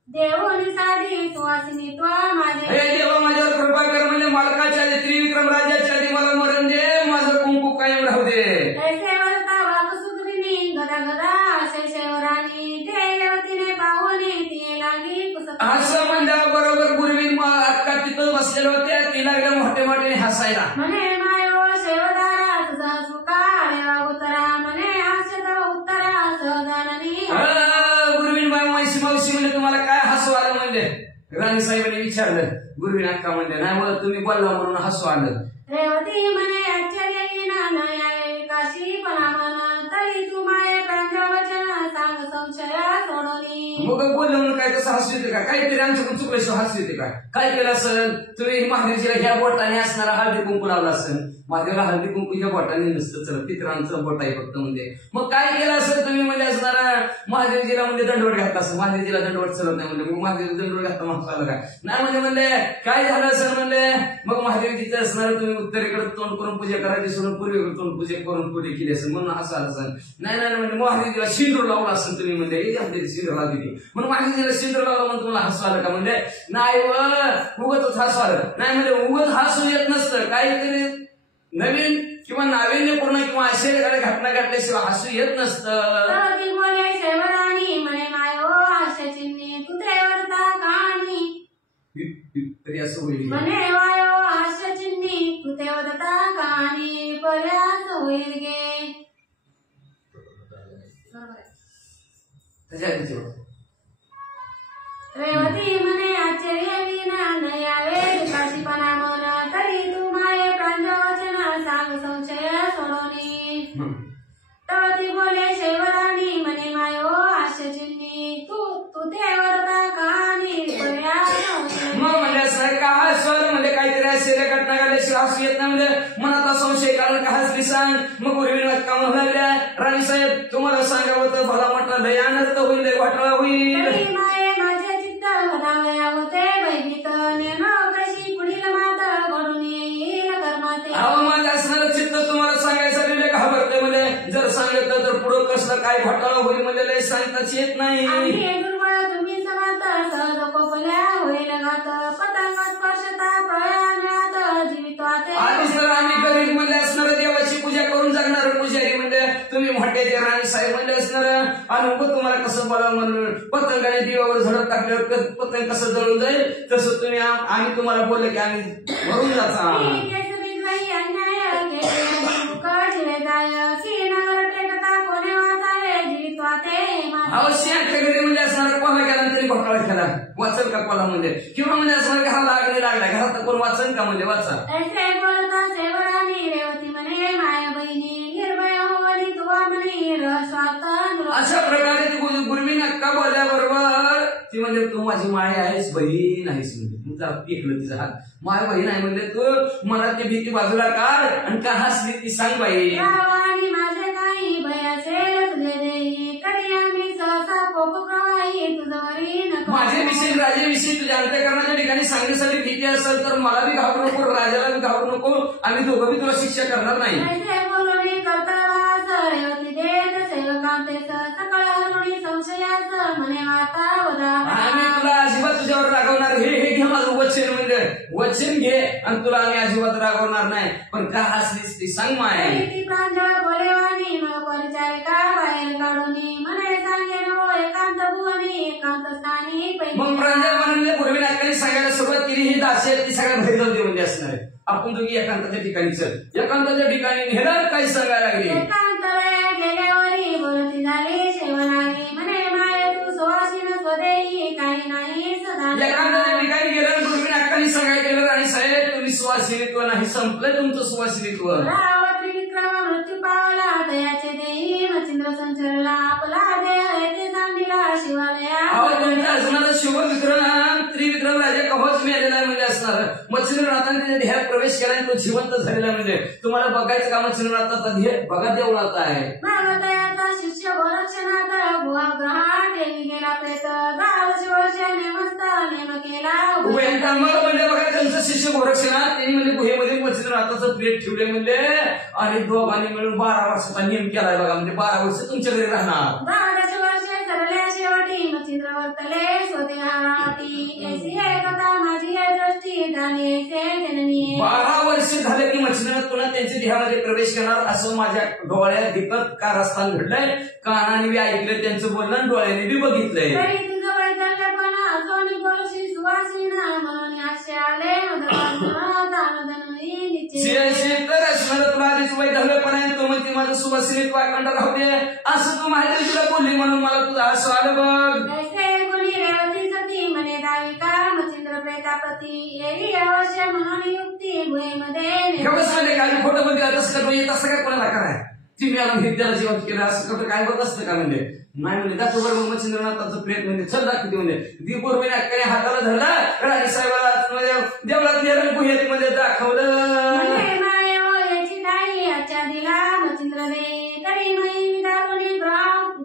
देवोनी साधी सुवासिनी त्वा माझे. हे देवा माझ्यावर कृपा कर म्हणजे मालकाच्या त्रिविक्रम राजाच्या आधी मला मरण दे माझं कुंकू कायम राहू दे. ऐसे वरता वाकसुद्रीनी गदा गदा शेषेवरानी देवतीने पाहुनी ती लागी पुसत. असं म्हणजे बरोबर गुरुवीन अक्का तिथं बसलेल्या होत्या तिला एकदम मोठे मोठे हसायला म्हणे मायो शेवदारा तुझा सुका रे वागुतरा म्हणे हसत उत्तरा सहजाननी. गुरुवीन मावशी मावशी म्हणजे तुम्हाला काय हसू आलं म्हणजे राणी साहेबांनी विचारलं. गुरुवीन अक्का म्हणले नाही मला तुम्ही बोलला म्हणून हसू आलं. रेवती म्हणे आश्चर्यहीन नयाळे काशी परामन तरी तू माये प्रांजळ वचन सांग संशय सोडोनी. मग बोललं म्हणून काय तसं हसू येते का काहीतरी आमच्याकडून चुकल्याशिवाय हसू येते का काय केलं असेल तुम्ही महादेवजीला ह्या बोटाने असणारा हळदी कुंकू लावला असेल महादेवाला हळदी कुंकूच्या बोटाने नसतं चला पितरांचं बोट आहे फक्त म्हणजे मग काय केलं असं तुम्ही म्हणजे असणार महादेवजीला म्हणजे दंडवट घातला असं महादेवजीला दंडवट चलत नाही म्हणजे महादेव दंडवट घातला मागचा काय नाही म्हणले काय झालं असं म्हणले मग महादेवजीचं असणार तुम्ही उत्तरेकडे तोंड करून पूजा करायची सोडून पूर्वेकडे तोंड पूजा करून पूजा केली असेल म्हणून असं आलं असं नाही म्हणजे महादेवजीला शिंदूर लावला असेल तुम्ही म्हणजे आपल्याला शिंदूर लावली म्हणून महादेवजीला शिंदूर लावला म्हणून तुम्हाला हसू आलं का म्हणजे नाही उगतच हसू आलं नाही म्हणजे उगत हसू येत नसतं काहीतरी नवीन किंवा नाविन्यपूर्ण किंवा आश्चर्यकारक घटना घडल्याशिवाय हसू येत नसतं तरी असं होईल रेवती म्हणे आश्चर्य विना नयावे काशीपणा मन तरी तू माये प्रांजवचन सांग संशय सोडोनी तवती बोले शैवराणी म्हणे मायो आश्चर्यचिन्नी तू ते वरता कहाणी मग म्हणजे सर का हसवलं म्हणजे काहीतरी आश्चर्य घटना घडल्याशिवाय हसू येत नाही म्हणजे मनाचा संशय कारण का हसली सांग मग उर्विन काम लागल्या राणी साहेब तुम्हाला सांगावं होतं भला मोठा दयानंद होईल घोटाळा होईल जर सांगितलं तर पुढं कसलं काय घोटाळा होईल म्हणजे सांगताच येत नाही तुम्ही सहज कोपल्या होईल घात पतंग स्पर्शता प्रयाणात जीवित आधीच तर आम्ही गरीब म्हणजे असणार देवाची पूजा करून जगणार पुजारी म्हणजे तुम्ही मोठे ते राणी साहेब म्हणजे असणार अनुभव तुम्हाला कसं बोला म्हणून पतंगाने दिवावर झडप टाकल्यावर पतंग कसं जळून जाईल तसं तुम्ही आम्ही तुम्हाला बोलले की आम्ही भरून जाचा अवश्य घरी म्हणजे असणार कोणा गेला तरी घोटाळा केला वाचन का कोणा म्हणजे किंवा म्हणजे असणार घराला आगणी लागला घरात कोण वाचन का म्हणजे वाचा अशा प्रकारे गुरुवी नक्का बोलल्याबरोबर ती म्हणजे तू माझी माय आहेस बहीण आहेस म्हणजे तुमचा पिकलं तिचा हात माय बहीण आहे म्हणजे तू मनातली भीती बाजूला काढ आणि का हसली ती सांग बाई माझे विषयी राजेविषयी तुझ्या अंत्यकरणाच्या ठिकाणी सांगण्यासाठी भीती असेल तर मला बी घाबरू नको राजाला बी घाबरू नको आम्ही दोघं बी तुला शिक्षा करणार नाही आम्ही तुला अजिबात तुझ्यावर रागवणार हे घे माझं वचन म्हणजे वचन घे आणि तुला आम्ही अजिबात रागवणार नाही पण का हसलीस ती सांग माय मग प्रांजळ म्हणून पूर्वी नाटकाने सांगायला सुरुवात केली ही दासी ती सगळ्या बाहेर जाऊ दे म्हणजे असणार आहे आपण दोघी एकांताच्या ठिकाणी चल एकांताच्या ठिकाणी नेहमी काही सांगायला लागली एकांताच्या ठिकाणी गेलं पूर्वी नाटकाने सांगायला गेलं राणी साहेब तुम्ही सुवासिनीत्व नाही संपलंय तुमचं सुवासिनीत्व मृत्यू पावला दयाचे देही मच्छिंद्र संचरला आपला असणार शिवविक्रम त्रिविक्रम राजा कवच मिळालेला म्हणजे असणार मच्छिंद्रनाथाने त्याच्या ध्येयात प्रवेश केला आणि तो जिवंत झालेला म्हणजे तुम्हाला बघायचं का मच्छिंद्रनाथाचा ध्येय बघा देवळात आहे शिष्य गोरक्षनाथ भुवाग्रहात गेला प्रेत 10 वर्ष नेमस्त नेम केला म्हणजे बघा त्यांचं शिष्य गोरक्षनाथ त्यांनी म्हणजे गुहेमध्ये मच्छिंद्रनाथाचं प्रेत ठेवले म्हणजे आणि दोघांनी मिळून 12 वर्षाचा नियम केलाय बघा म्हणजे 12 वर्ष तुमच्या घरी राहणार 12 वर्ष सरल्या शेवटी मच्छिंद्रवर्तले स्वते हाती ऐसी एकता माझी दृष्टी झाली ऐसे जननी 12 वर्ष झाले की मच्छिंद्रनाथ पुन्हा त्यांच्या देहामध्ये प्रवेश करणार असं माझ्या डोळ्यात दिपत कारस्थान घडलंय कानाने बी ऐकलं त्यांचं बोलणं डोळ्याने बी बघितलंय तो म्हणते माझं सुवासिनीत वायकंड राहू दे असं तू माहिती तुला बोलली म्हणून मला तुझं असं आलं बघ रेवती सती म्हणे दाविका मच्छिंद्र प्रेतापती एरी अवश्य म्हणून युक्ती भुईमध्ये काय खोटं बोलते तसं येत असं काय कोणाला कराय ती मी आला त्याला जिवंत केलं असं कसं काय होत असतं का म्हणजे नाही म्हणजे दाखव बरोबर मच्छिंद्रनाथाचं प्रेत म्हणजे चल दाखवते म्हणजे दीपूर महिन्यात हाताला धरला राणी साहेबाला देवळात नेलं गुहेत मध्ये दाखवलं दिला मच्छिंद्रने तरी मै विदारुणी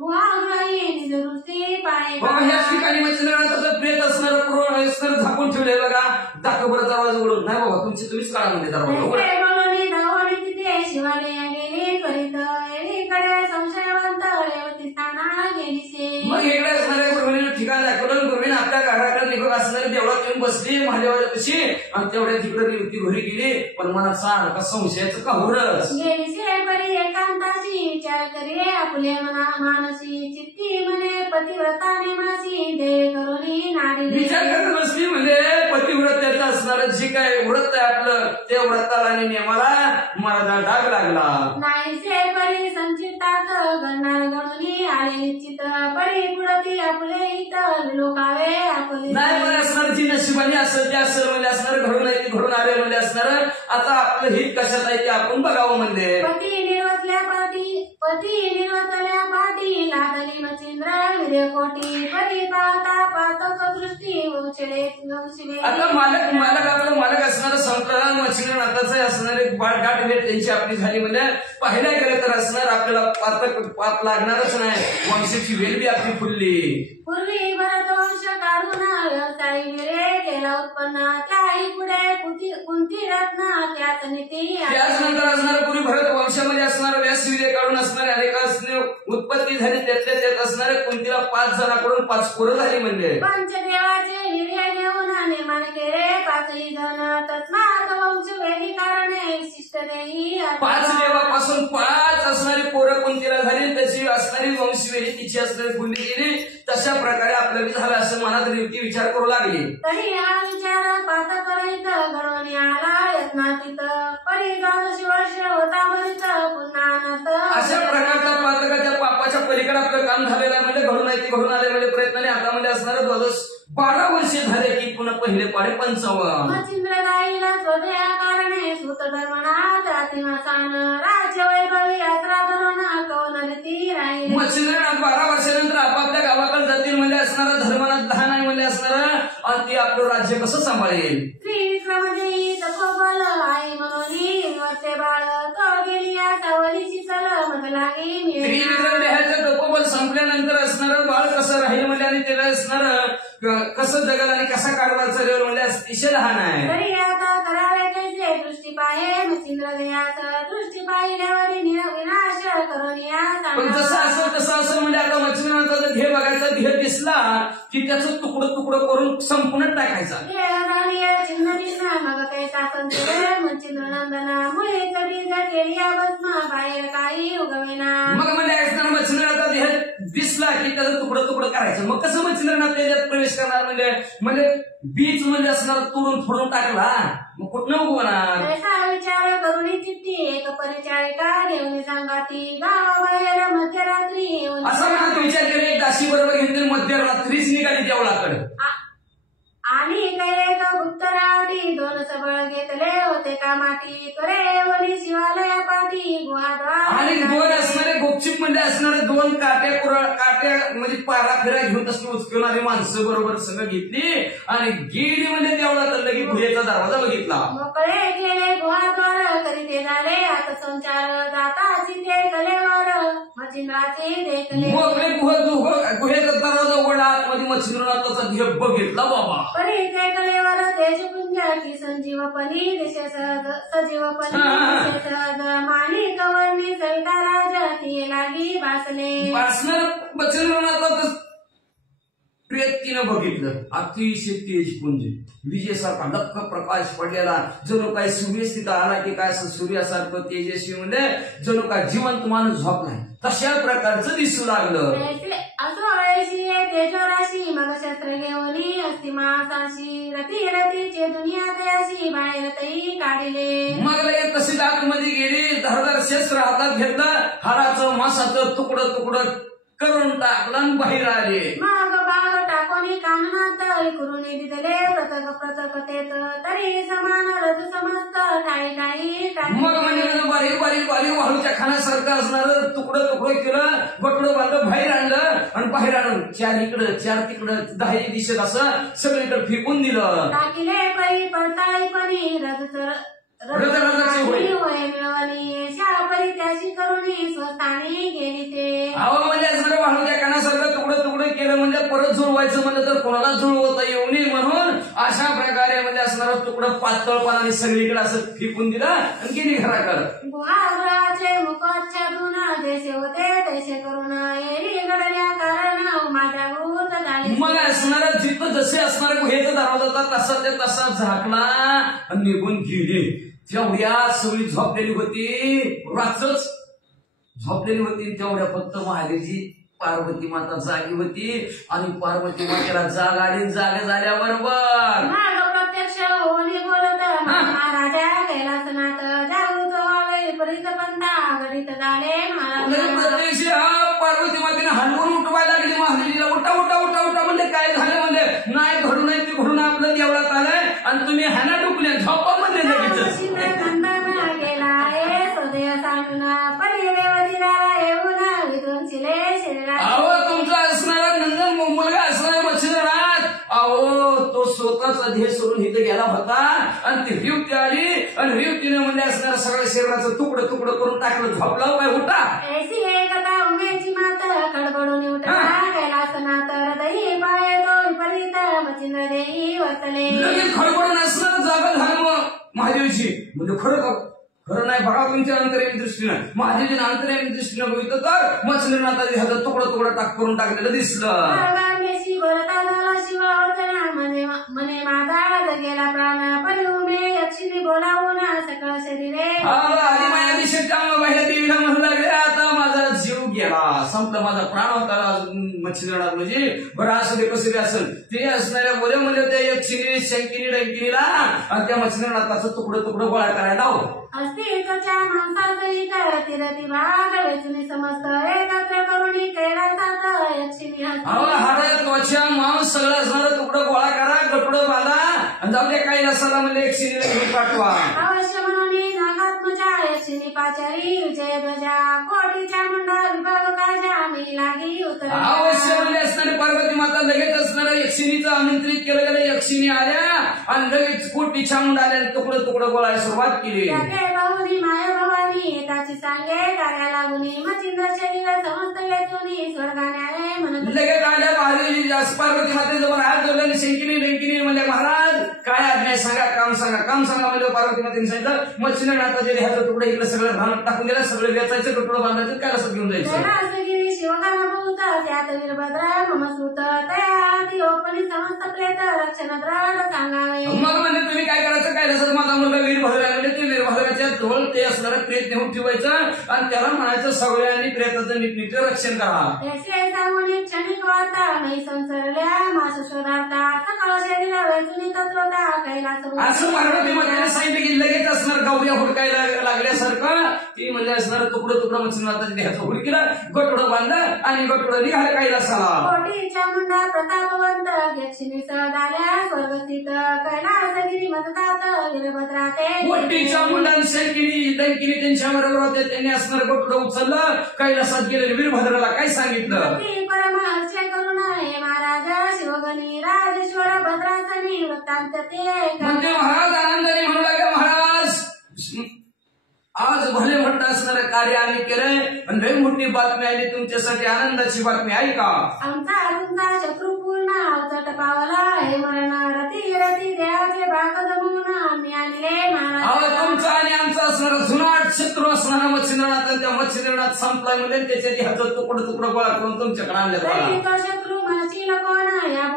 गुहाग्राही निज दृष्टी पाहे बाबा ह्याच ठिकाणी मच्छिंद्रनाथाचं प्रेत असणारं पूर्ण असणारं झाकून ठेवलंय बघा. दाखव बरं दरवाजा उघडून. नाही बाबा तुम्हीच काढा म्हणजे दरवाजा उघडा. बोलून धावणी तिथे शिवाने गेली त्वरित एकीकडे संशयवंत रेवती स्थाना गेलीसे. मग इकडे असणाऱ्या गुरुविने ठिकाण दाखवलं. गुरुविने आपल्या घराकडे निघून असणारे देवळात येऊन बसली महादेवाच्यापाशी आणि तेवढ्या तिकडे रेवती घरी गेली. पण मनात सारखा संशयाचं काहुरच गेलीसे परी एकांताची विचार करे आपले मना मानसी चित्ती म्हणे पतिव्रताने मासी देव करुणी नाडी विचार करत बसली म्हणजे पतिव्रतेचं असणारं जे काय व्रत आहे आपलं ते व्रताला आणि नियमाला मला डाग लागला. नाहीसे परी संचितात गणणार गणुनी आले निश्चित परी पुढती आपले हित लोकावे आपले नाही म्हणजे असणार जी नशिबाने असेल ते असेल म्हणजे असणार घडून आहे ते घडून आले म्हणजे असणार आता आपलं हित कशात आहे ते आपण बघावं म्हणजे पती निर्वतल्या पाठी लागली मच्छिंद्र विरेकोटी परी पाहता पाहतो दृष्टी वंशले आता मालक असणारं संप्रदान मच्छिंद्रनाथाचं असणारे गाठ भेट त्यांची आपली झाली म्हणजे पाहायला गेलं तर असणार आपल्याला पाप लागणारच नाही. वंशाची वेल बी आपली फुलली. पूर्वी भरतवंश काढून व्यवसायी विरे केला उत्पन्न त्याही पुढे कुंती रत्न त्याच नीती त्याचनंतर असणारं पूर्वी भरत वंशामध्ये असणारं व्यासवीर्य काढून असणारे अनेकांनी उत्पत्ती झाली. त्यातल्या त्यात असणारे कुंतीला 5 जणांकडून 5 पोरं झाली म्हणजे पंचदेवाचे वीर्य घेऊन निर्माण केले 5ही जण तस्मात वंश वेदी कारणे विशिष्ट देही 5 देवापासून 5 असणारी पोरं कुंतीला झाली. त्याची असणारी वंशवेली तिची असणारी फुलली गेली. तशा प्रकारे आपल्याला झालं असं मनात रेवती विचार करू लागली. तरी हा विचार पातपर्यंत घडवून आला यत्नातीत परी 12 वर्ष होता वरित पुन्हा नत अशा प्रकारच्या पातकाच्या पापाच्या पलीकडे आपलं काम झालेलं आहे म्हणजे घडून आले म्हणजे प्रयत्नाने हातामध्ये असणारे 12 वर्षे झाले की पुन्हा पहिले पाडे 55. मच्छिंद्र गाईला स्वदया कारणे सुत धर्मनाथ रातिमासान राज्य वैभवी यात्रा करून कौन रीती राहील. मच्छिंद्रनाथ 12 वर्षानंतर आपापल्या गावाकडे जातील म्हणजे असणारा धर्मनाथ लहान आहे म्हणजे असणारा आणि ते आपलं राज्य कसं सांभाळेल. श्रीविक्रमदेवी तपोबल आई म्हणून वर्षे बाळ तो गेली या सावलीची चल मधलागी ह्याचं तपोबल संपल्यानंतर असणारं बाळ कसं राहील म्हणजे आणि त्याला असणारं कसं जगल आणि कसा कारभार चालेल म्हणजे अतिशय लहान आहे. तरी आता करावे कैसे दृष्टी पाहे मच्छिंद्र देयास दृष्टी पाहिल्यावर विनाश करून या पण जसं असेल तसं असं म्हणजे आता मच्छिंद्रनाथाचा ध्येय बघायचा ध्येय दिसला की त्याचं तुकडं करून संपूर्ण टाकायचा. चिन्ह मग काही शासन मच्छिंद्र नंदना मुळे कधी केली भस्म बाहेर काही उगविना. मग म्हणजे असताना मच्छिंद्रनाथा ध्येय दिसला की त्याचं तुकडं करायचं. मग कसं मच्छिंद्रनाथ त्याच्यात प्रवेश करणार म्हणजे बीज म्हणजे असणार तोडून टाकला मग कुठं उगवणार. त्याचा विचार करून चिठ्ठी एक परिचारिका घेऊन सांगाती गावाबाहेर मध्यरात्री असा म्हणत विचार केला. एक दाशी बरोबर घेतली मध्यरात्रीच निघाली देवळाकडे आणि एक गुप्तरावटी 2 सबळ घेतले होते कामाटी करे वली शिवालय पाठी गुहाद्वार आणि 2 असणारे गुपचूप म्हणजे असणारे 2 काट्या म्हणजे पारा फिरा घेऊन असं उचकवणारी माणसं बरोबर सगळं घेतली आणि गेली म्हणजे देवळात लगेच गुहेचा दरवाजा बघितला. मोकळे गेले गुहाद्वार करीते झाले आता संचार जाताची ते कलेवर मच्छिंद्राचे देखले मोकळे गुहेचा दरवाजा उघडला आतमध्ये मच्छिंद्रनाथाचा ध्येय बघितला बाबा. परी ते कलेवर तेजपुंज की संजीवपणी दिशे सजीवपणी दिशे सहज माणिक वर्णी सविता राज ती लागी भासले. मच्छिंद्रनाथाचं प्रेत तिनं बघितलं. अतिशय तेजपुंज विजेसारखा लक्ष प्रकाश पडलेला जणू काय सूर्यस्थित आला की काय सूर्यासारखं तेजस्वी म्हणजे जणू काय जिवंत माणूस झोपलाय तशा प्रकारचं दिसू लागलं. तेजोराशी मग शस्त्र घेऊन अस्तिमासाशी रतीचे दुनिया तयाशी बाहेर तई काढले. मग लगेच तशी आतमध्ये गेली धारदार शस्त्र हातात घेतलं हाराचं मासाचं तुकडं करून टाकलं आणि बाहेर आले. मग बाग टाकोनी काननात करून दिले प्रतकतेत तरी समान रज समस्त ठाई मग म्हणजे बारीक वाळूच्या खाण्यासारखं असणार तुकडं केलं बकडं बांधलं बाहेर आणलं आणि बाहेर आणून 4 इकडं 4 तिकडं 10 दिशेत असं सगळीकडे फेकून दिलं. टाकिले परी पडताळीपणी रजाची होय मिळवणी शापरी करून स्वस्थानी गेली ते. अहो म्हणजे असणारं वाळूच्या कानासारखं तुकडं तुकडं केलं म्हणजे परत जुळवायचं म्हणलं तर कोणाला जुळवता येऊ नये म्हणून अशा प्रकारे म्हणजे असणारं तुकडं पातळपणाने सगळीकडे असं फिकून दिलं आणि गेली घराकडं. गुहागृहाचे मुखच्छेदून जैसे होते तैसे करून येरी घडल्या कारण माझ्या भूत झाली. मग असणारं जिथं जसे असणारं गुहेचा दरवाजा होता तसा ते तसा झाकला आणि निघून गेले. तेवढ्या सगळी झोपलेली होती, रात्रच झोपलेली होती. तेवढ्या फक्त महादेवजी पार्वती माता जागी होती आणि पार्वती मातेला जाग आली. जाग झाल्याबरोबर माग प्रत्यक्ष होली बोलत महाराजा कैलासनाथ जाऊ तो विपरीत पंथा गणित झाले महाराज. प्रत्यक्ष पार्वती मातेने हलवून उठवायला लागली महादेवीला. उठा उठा उठा उठा म्हणजे काय झालं म्हणजे नाही घडू नाही ते घडून आपलं देवळात आलंय आणि तुम्ही ह्याना डुकले झोपामध्ये लगेच. खंडन केला हे हृदय सांगून परिदेवतीला येऊन विधून शिले शरीरात. अहो तुमचा असणारा नंदन मुलगा असणारा मच्छिंद्रनाथ अहो तो स्वतःचा ध्येय सोडून इथे गेला होता आणि ती रिवती आली आणि रिवतीने म्हणजे असणारा सगळ्या शरीराचं तुकडं तुकडं करून टाकलं. झोपला पाय उठा. ऐसी एकदा उमेची मात खडबडून उठला कैलासनाथ हृदयी पाय तो विपरीत मच्छिंद्र देई वसले. लगेच खडबडून असणारं जागा झालं मग महादेवीची. म्हणजे खरं नाही बघा तुमच्या अंतर्यामी दृष्टीनं. महादेवीच्या अंतर्यामी दृष्टीनं बघितलं तर मच्छिंद्रनाथाची हातात तुकडं तुकडं करून टाकलेलं दिसलं. बोलता झाला शिवावचना म्हणे माझा गेला प्राण परिउमे यक्षिणी बोलावून सकळ शरीरे. आदिमायाभिषेक महिला देवीला म्हणू लागले आता माझा जीव गेला संपला माझा प्राण होता मच्छिंद्रनाथ. म्हणजे बरं असं ते कसं असेल ते असणाऱ्या बोले म्हणजे त्या यक्षिणी शंकिनी डंकिनीला आणि त्या मच्छिंद्रनाथाचं तुकडं तुकडं गोळा करायला लाव. अस्तित्वच्या माणसासहित तिरती भाग वेचून समस्त एकत्र करून कैलासात यक्षिणी हळद त्वचा मांस सगळं असणारं तुकडं गोळा करा गटुडं बांधा आणि जाऊ द्या काही रसाला म्हणजे यक्षिणीला घेऊन पाठवा. अवश्य म्हणून नागात्मच्या यक्षिणी पाचारी विजय ध्वजा कोटीच्या मुंडा विभाग काजा मी लागी उतर. अवश्य म्हणजे असणारे पार्वती माता लगेच असणाऱ्या यक्षिणीचं आमंत्रित केलं गेलं. यक्षिणी आल्या आणि लगेच कोटीच्या मुंडा आल्या तुकडं तुकडं गोळायला सुरुवात केली. बहुनी माय भवानी त्याची सांगे कार्या लागुनी मच्छिंद्र शरीर समस्त वेचुनी स्वर्गाने म्हणून लगेच आल्या महादेवी पार्वती मातेजवळ हात जोडल्याने शंकिनी डंकिनी म्हणजे महाराज काय आज्ञा सांगा काम सांगा म्हणजे पार्वती मातेने सांगितलं मच्छिंद्रनाथाचे देहाचं तुकडं इकडे सगळं भान टाकून दिलं. सगळं वेचायचं तुकडं बांधायचं काय असं घेऊन जायचं. शिवगान भूत त्यात वीरभद्र मम सूत तया ओपणी समस्त प्रेत रक्षण द्रढ सांगावे. मग म्हणजे तुम्ही काय करायचं काय नसत माझा मुलगा वीरभद्र आले ते वीरभद्राच्या जवळ ते असणारं प्रेत नेऊन ठेवायचं आणि त्याला म्हणायचं सगळ्यांनी प्रेताचं नीटनीट रक्षण करा. सांगून क्षणिक वार्ता नाही संसरल्या मास शोधार्था सकाळ शरीर वेचुनी तत्वता कैलास. असं पार्वती मातेने सांगितलं की लगेच असणार गावड्या हुडकायला लागल्यासारखं ती म्हणजे असणार तुकडं तुकडं मच्छिंद्रनाथाच्या देहाचं हुडकीला गटुडं बांधलं आणि गटुडं निघालं कैलासाला. कोटीच्या मुंडा प्रतापवंत यक्षिणी सहदाल्या स्वर्गस्थित कैलासगिरी मतदात वीरभद्राते. कोटीच्या मुंडाने शंकिनी डंकिनी त्यांच्या बरोबर होते. त्यांनी असणार गटुडं उचललं कैलासात गेलेले वीरभद्राला काय सांगितलं. परमहर्ष करुण हे महाराज शिवगणी राजेश्वर भद्रासनी वृत्तांत ते म्हणजे महाराज आनंदाने म्हणू लागले महाराज आज भले म्हणता असणारं कार्य आम्ही केलंय आणि लई मोठी बातमी आली तुमच्यासाठी आनंदाची बातमी आहे का. आमचा तुमचा शत्रू पूर्ण अवचट पावला हे मरण रती रती देहाचे भाग जमून आम्ही आणले महाराज. तुमचा आणि आमचा असणारा जुनाट शत्रू असणारा मच्छिंद्रनाथ त्या मच्छिंद्रनाथ संपलाय म्हणजे त्याच्या देहाचं तुकडं तुकडं गोळा करून तुमच्याकडे आणले. तो शत्रू म्हणशील कोण या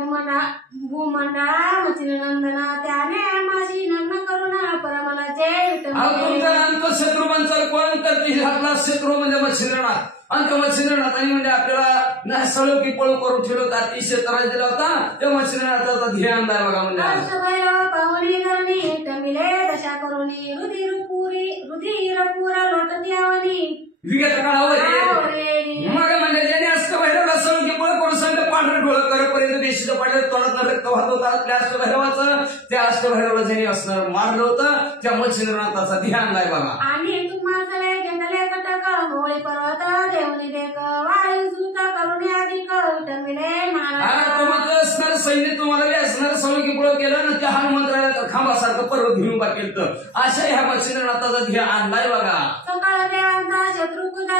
भूमंडळा मच्छिंद्रनंदन त्याने आम्हाशी नग्न करून परमला जय. तुमचा शत्रू म्हणचाल कोण तर ती आपला शत्रू म्हणजे मच्छिंद्रनाथ. आणि त्या मच्छिंद्रनाथाने म्हणजे आपल्याला सळो की पळू करून ठेवलं होतं अतिशय त्रास दिला होता. त्या मच्छिंद्रनाथाचा ध्येय आणलाय बघा म्हणजे पाहुणी करणी टमिले दशा करुणी रुधिर पुरा लोटती आवनी विगत काळावर मग म्हणजे ज्याने असतं भैरवला सळो की पळ कोण सांगलं पांढरं डोळं करेपर्यंत देशीचं पांढरं तोंडात रक्त वाहत होता त्या अष्टभैरवाचं. त्या अष्टभैरवला ज्याने असणार मारलं होतं त्या मच्छिंद्रनाथाचा ध्येय आणलाय बघा. आणि तुम्हाला घेतले कटक मोळी पर्वत देवनी देख वायू सूत करुणी अधिक टमिले महाराज. असणार सैन्य तुम्हाला असणार सळोकीपुळं केलं ना त्या हनुमंतराला खांबासारखं पर्वत घेऊन केलं. अशा ह्या मच्छिंद्रनाथाचा ध्येय आणलाय बघा. सकाळ देवांचा शत्रुकुदा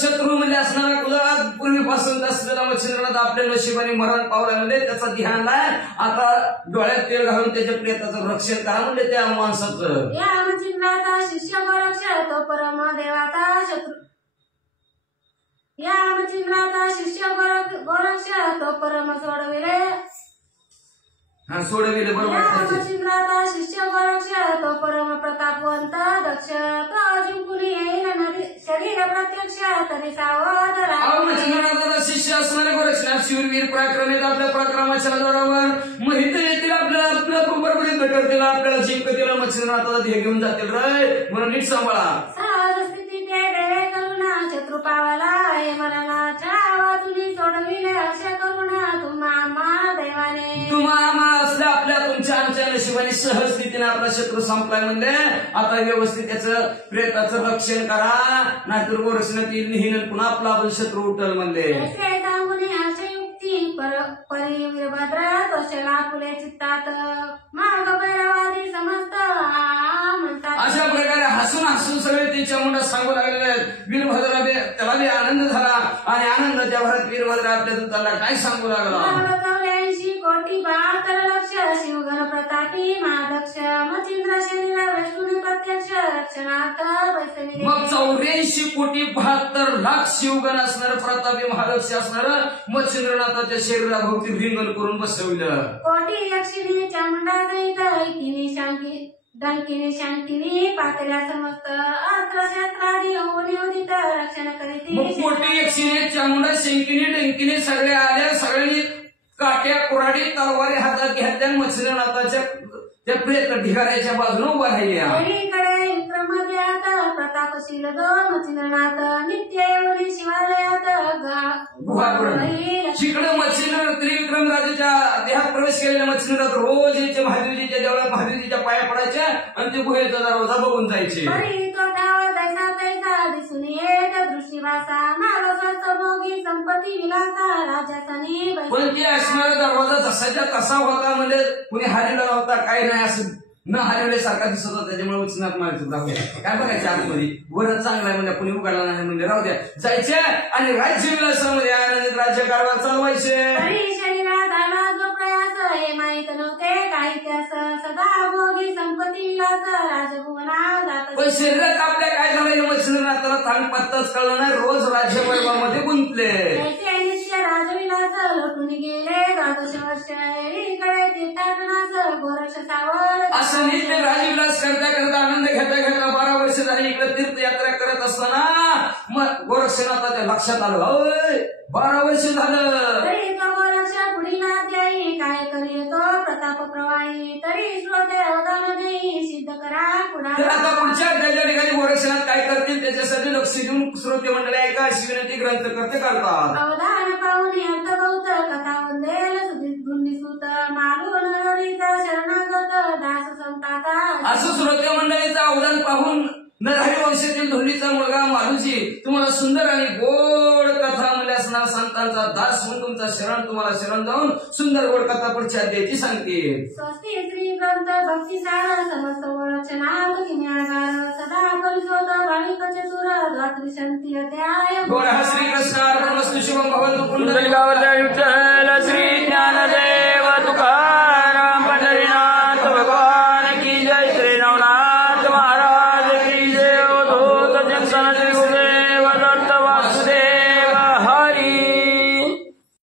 शत्रू म्हणजे असणारा कुलात पूर्वीपासून असलेला मच्छिंद्रनाथ आपल्या नशिबाने मरण पावला म्हणजे त्याचा ध्यान नाही. आता डोळ्यात तेल घालून त्याच्या प्रेताचं रक्षण करा म्हणजे त्या माणसाचं. या मच्छिंद्राचा शिष्य गोरक्ष तो परम देवाचा शत्रू. या मच्छिंद्राचा शिष्य गोरक्ष तो परम सोडविले. हा सोडविले या बरोबर. मच्छिंद्राचा शिष्य गोरक्ष तो परम प्रतापवंत दक्ष तो जिंकून येईल नदी शरीर प्रत्यक्ष तरी सावध राहा. मच्छिंद्रनाथाचा शिष्य असणारे गोरक्षनाथ शिववीर पराक्रमी आपल्या पराक्रमाच्या जोरावर माहिती येतील आपल्याला बरोबर करतील आपल्याला जिंकतील मच्छिंद्रनाथाचा ध्येय घेऊन जातील रे म्हणून नीट सांभाळा. सहज स्थिती ते देवे करुणा शत्रू पावाला हे मरणाच्या आवाजून सोडविले असे करुणा तुम्हा देवाने. तुम्हा असल्या आपल्या तुमच्या आमच्या नशिबाने सहज स्थितीने आपला शत्रू संपलाय म्हणजे आता व्यवस्थित त्याचं प्रेताचं रक्षण करा नाहीतर गोरक्षनाथ लिहिणं पुन्हा आपला आपण शत्रू उठल म्हणजे. असे सांगून असे युक्ती परी वीरभद्र तोषला फुले चित्तात मार्ग भैरवादी समस्त म्हणतात. अशा प्रकारे हसून हसून सगळे त्यांच्या मुलं सांगू लागलेले आहेत. वीरभद्रा त्याला बी आनंद झाला आणि आनंदाच्या भरात वीरभद्रा आपल्या दूताला काय सांगू लागला. 84 कोटी 72 लक्ष शिवगण प्रतापी महादक्ष मच्छिंद्र शरीर वैष्णवी प्रत्यक्ष रक्षणार्थ वैष्णवी. मग 84 कोटी 72 लाख शिवगण असणार प्रतापी महादक्ष असणार मच्छिंद्रनाथाच्या शरीराभोवती रिंगण करून बसवलं. कोटी यक्षिणी चामुंडा सहित ऐकिनी शांकी डंकिनी शांतिनी पातळ्या समस्त अस्त्रशस्त्रादी होऊन उदित रक्षण करीत. मग कोटी यक्षिणी चामुंडा शंकिनी डंकिनी सगळे आल्या. सगळ्यांनी काट्या कुऱ्हाडी तलवारी हातात घेतल्या मच्छिंद्रनाथाच्या त्या प्रेत ढिगाऱ्याच्या बाजूने उभा राहिल्या. दोन्हीकडे विक्रमदेवात प्रतापशील दोन मच्छिंद्रनाथ नित्य येऊन शिवालयात तिकडे मच्छिंद्र त्रिविक्रम राजाच्या देहात प्रवेश केलेल्या मच्छिंद्रनाथ रोज यायचे महादेवजीच्या देवळात महादेवजीच्या पाया पडायच्या आणि ते गुहेचा दरवाजा बघून जायचे. तरी तो गाव जैसा तैसा दिसून येत दृष्टीवासा मारो स्वस्त भोगी संपत्ती विलासा राजासनी. पण ते असणारा दरवाजा जसाच्या तसा होता म्हणजे कुणी हरवलेला होता काही नाही असं न हरवल्यासारखा दिसत होता. त्याच्यामुळे उचनात मारायचं जाऊ द्या काय बघायचं आतमध्ये वरच चांगला आहे म्हणजे कुणी उघडला नाही म्हणजे राहू द्या जायचे आणि राज्य विलासामध्ये आनंदित राज्य कारभार चालवायचे. तरी शरीरात आला जो प्रयास हे माहित नव्हते काही त्यास सदा भोगी संपत्ती विलास राजभुवना जात. पण शरीरात आपल्या काय झालं हे मच्छिंद्रनाथाला थांब पत्ताच कळलं नाही. रोज राज्य वैभवामध्ये गुंतले. त्याचे नित्य राजविलास लोटून गेले 12 वर्ष इकडे तीर्थाटनास गोरक्ष सावळ. असं नित्य राजविलास करता करता आनंद घेता घेता 12 वर्ष झाली. इकडे तीर्थयात्रा करत असताना मग गोरक्षनाथाच्या लक्षात आलं 12 वर्ष झालं. तरी तो गोरक्ष पुढील अध्यायी काय करितो प्रताप प्रवाही तरी श्रोते अवधान देई सिद्ध करा पुढा. तर आता पुढच्या अध्यायाच्या ठिकाणी गोरक्षनाथ काय करतील त्याच्यासाठी लक्ष देऊन श्रोते मंडळी ऐका अशी विनंती ग्रंथकर्ते करतात. अवधान पाहून अर्थबौत कथा वंदेल सुत मालून शरणागत दास संताचा. असं श्रोते मंडळीचं अवदान पाहून नरहरी वंशातील धोंडीचा मुलगा मालूजी तुम्हाला सुंदर आणि गोड कथा म्हणजे असणार संतांचा दास म्हणून तुमचा शरण तुम्हाला शरण जाऊन सुंदर गोड कथा पुढच्या अध्यायाची सांगते. स्वस्ती श्री ग्रंथ भक्तिसार समस्त वचनात किन्यागार सदा परिशोध भाविक चतुर द्वात्री शांती अध्याय. गोड हा श्रीकृष्ण अर्पणमस्तु शुभम भवतु कुंडलिकावर विठ्ठल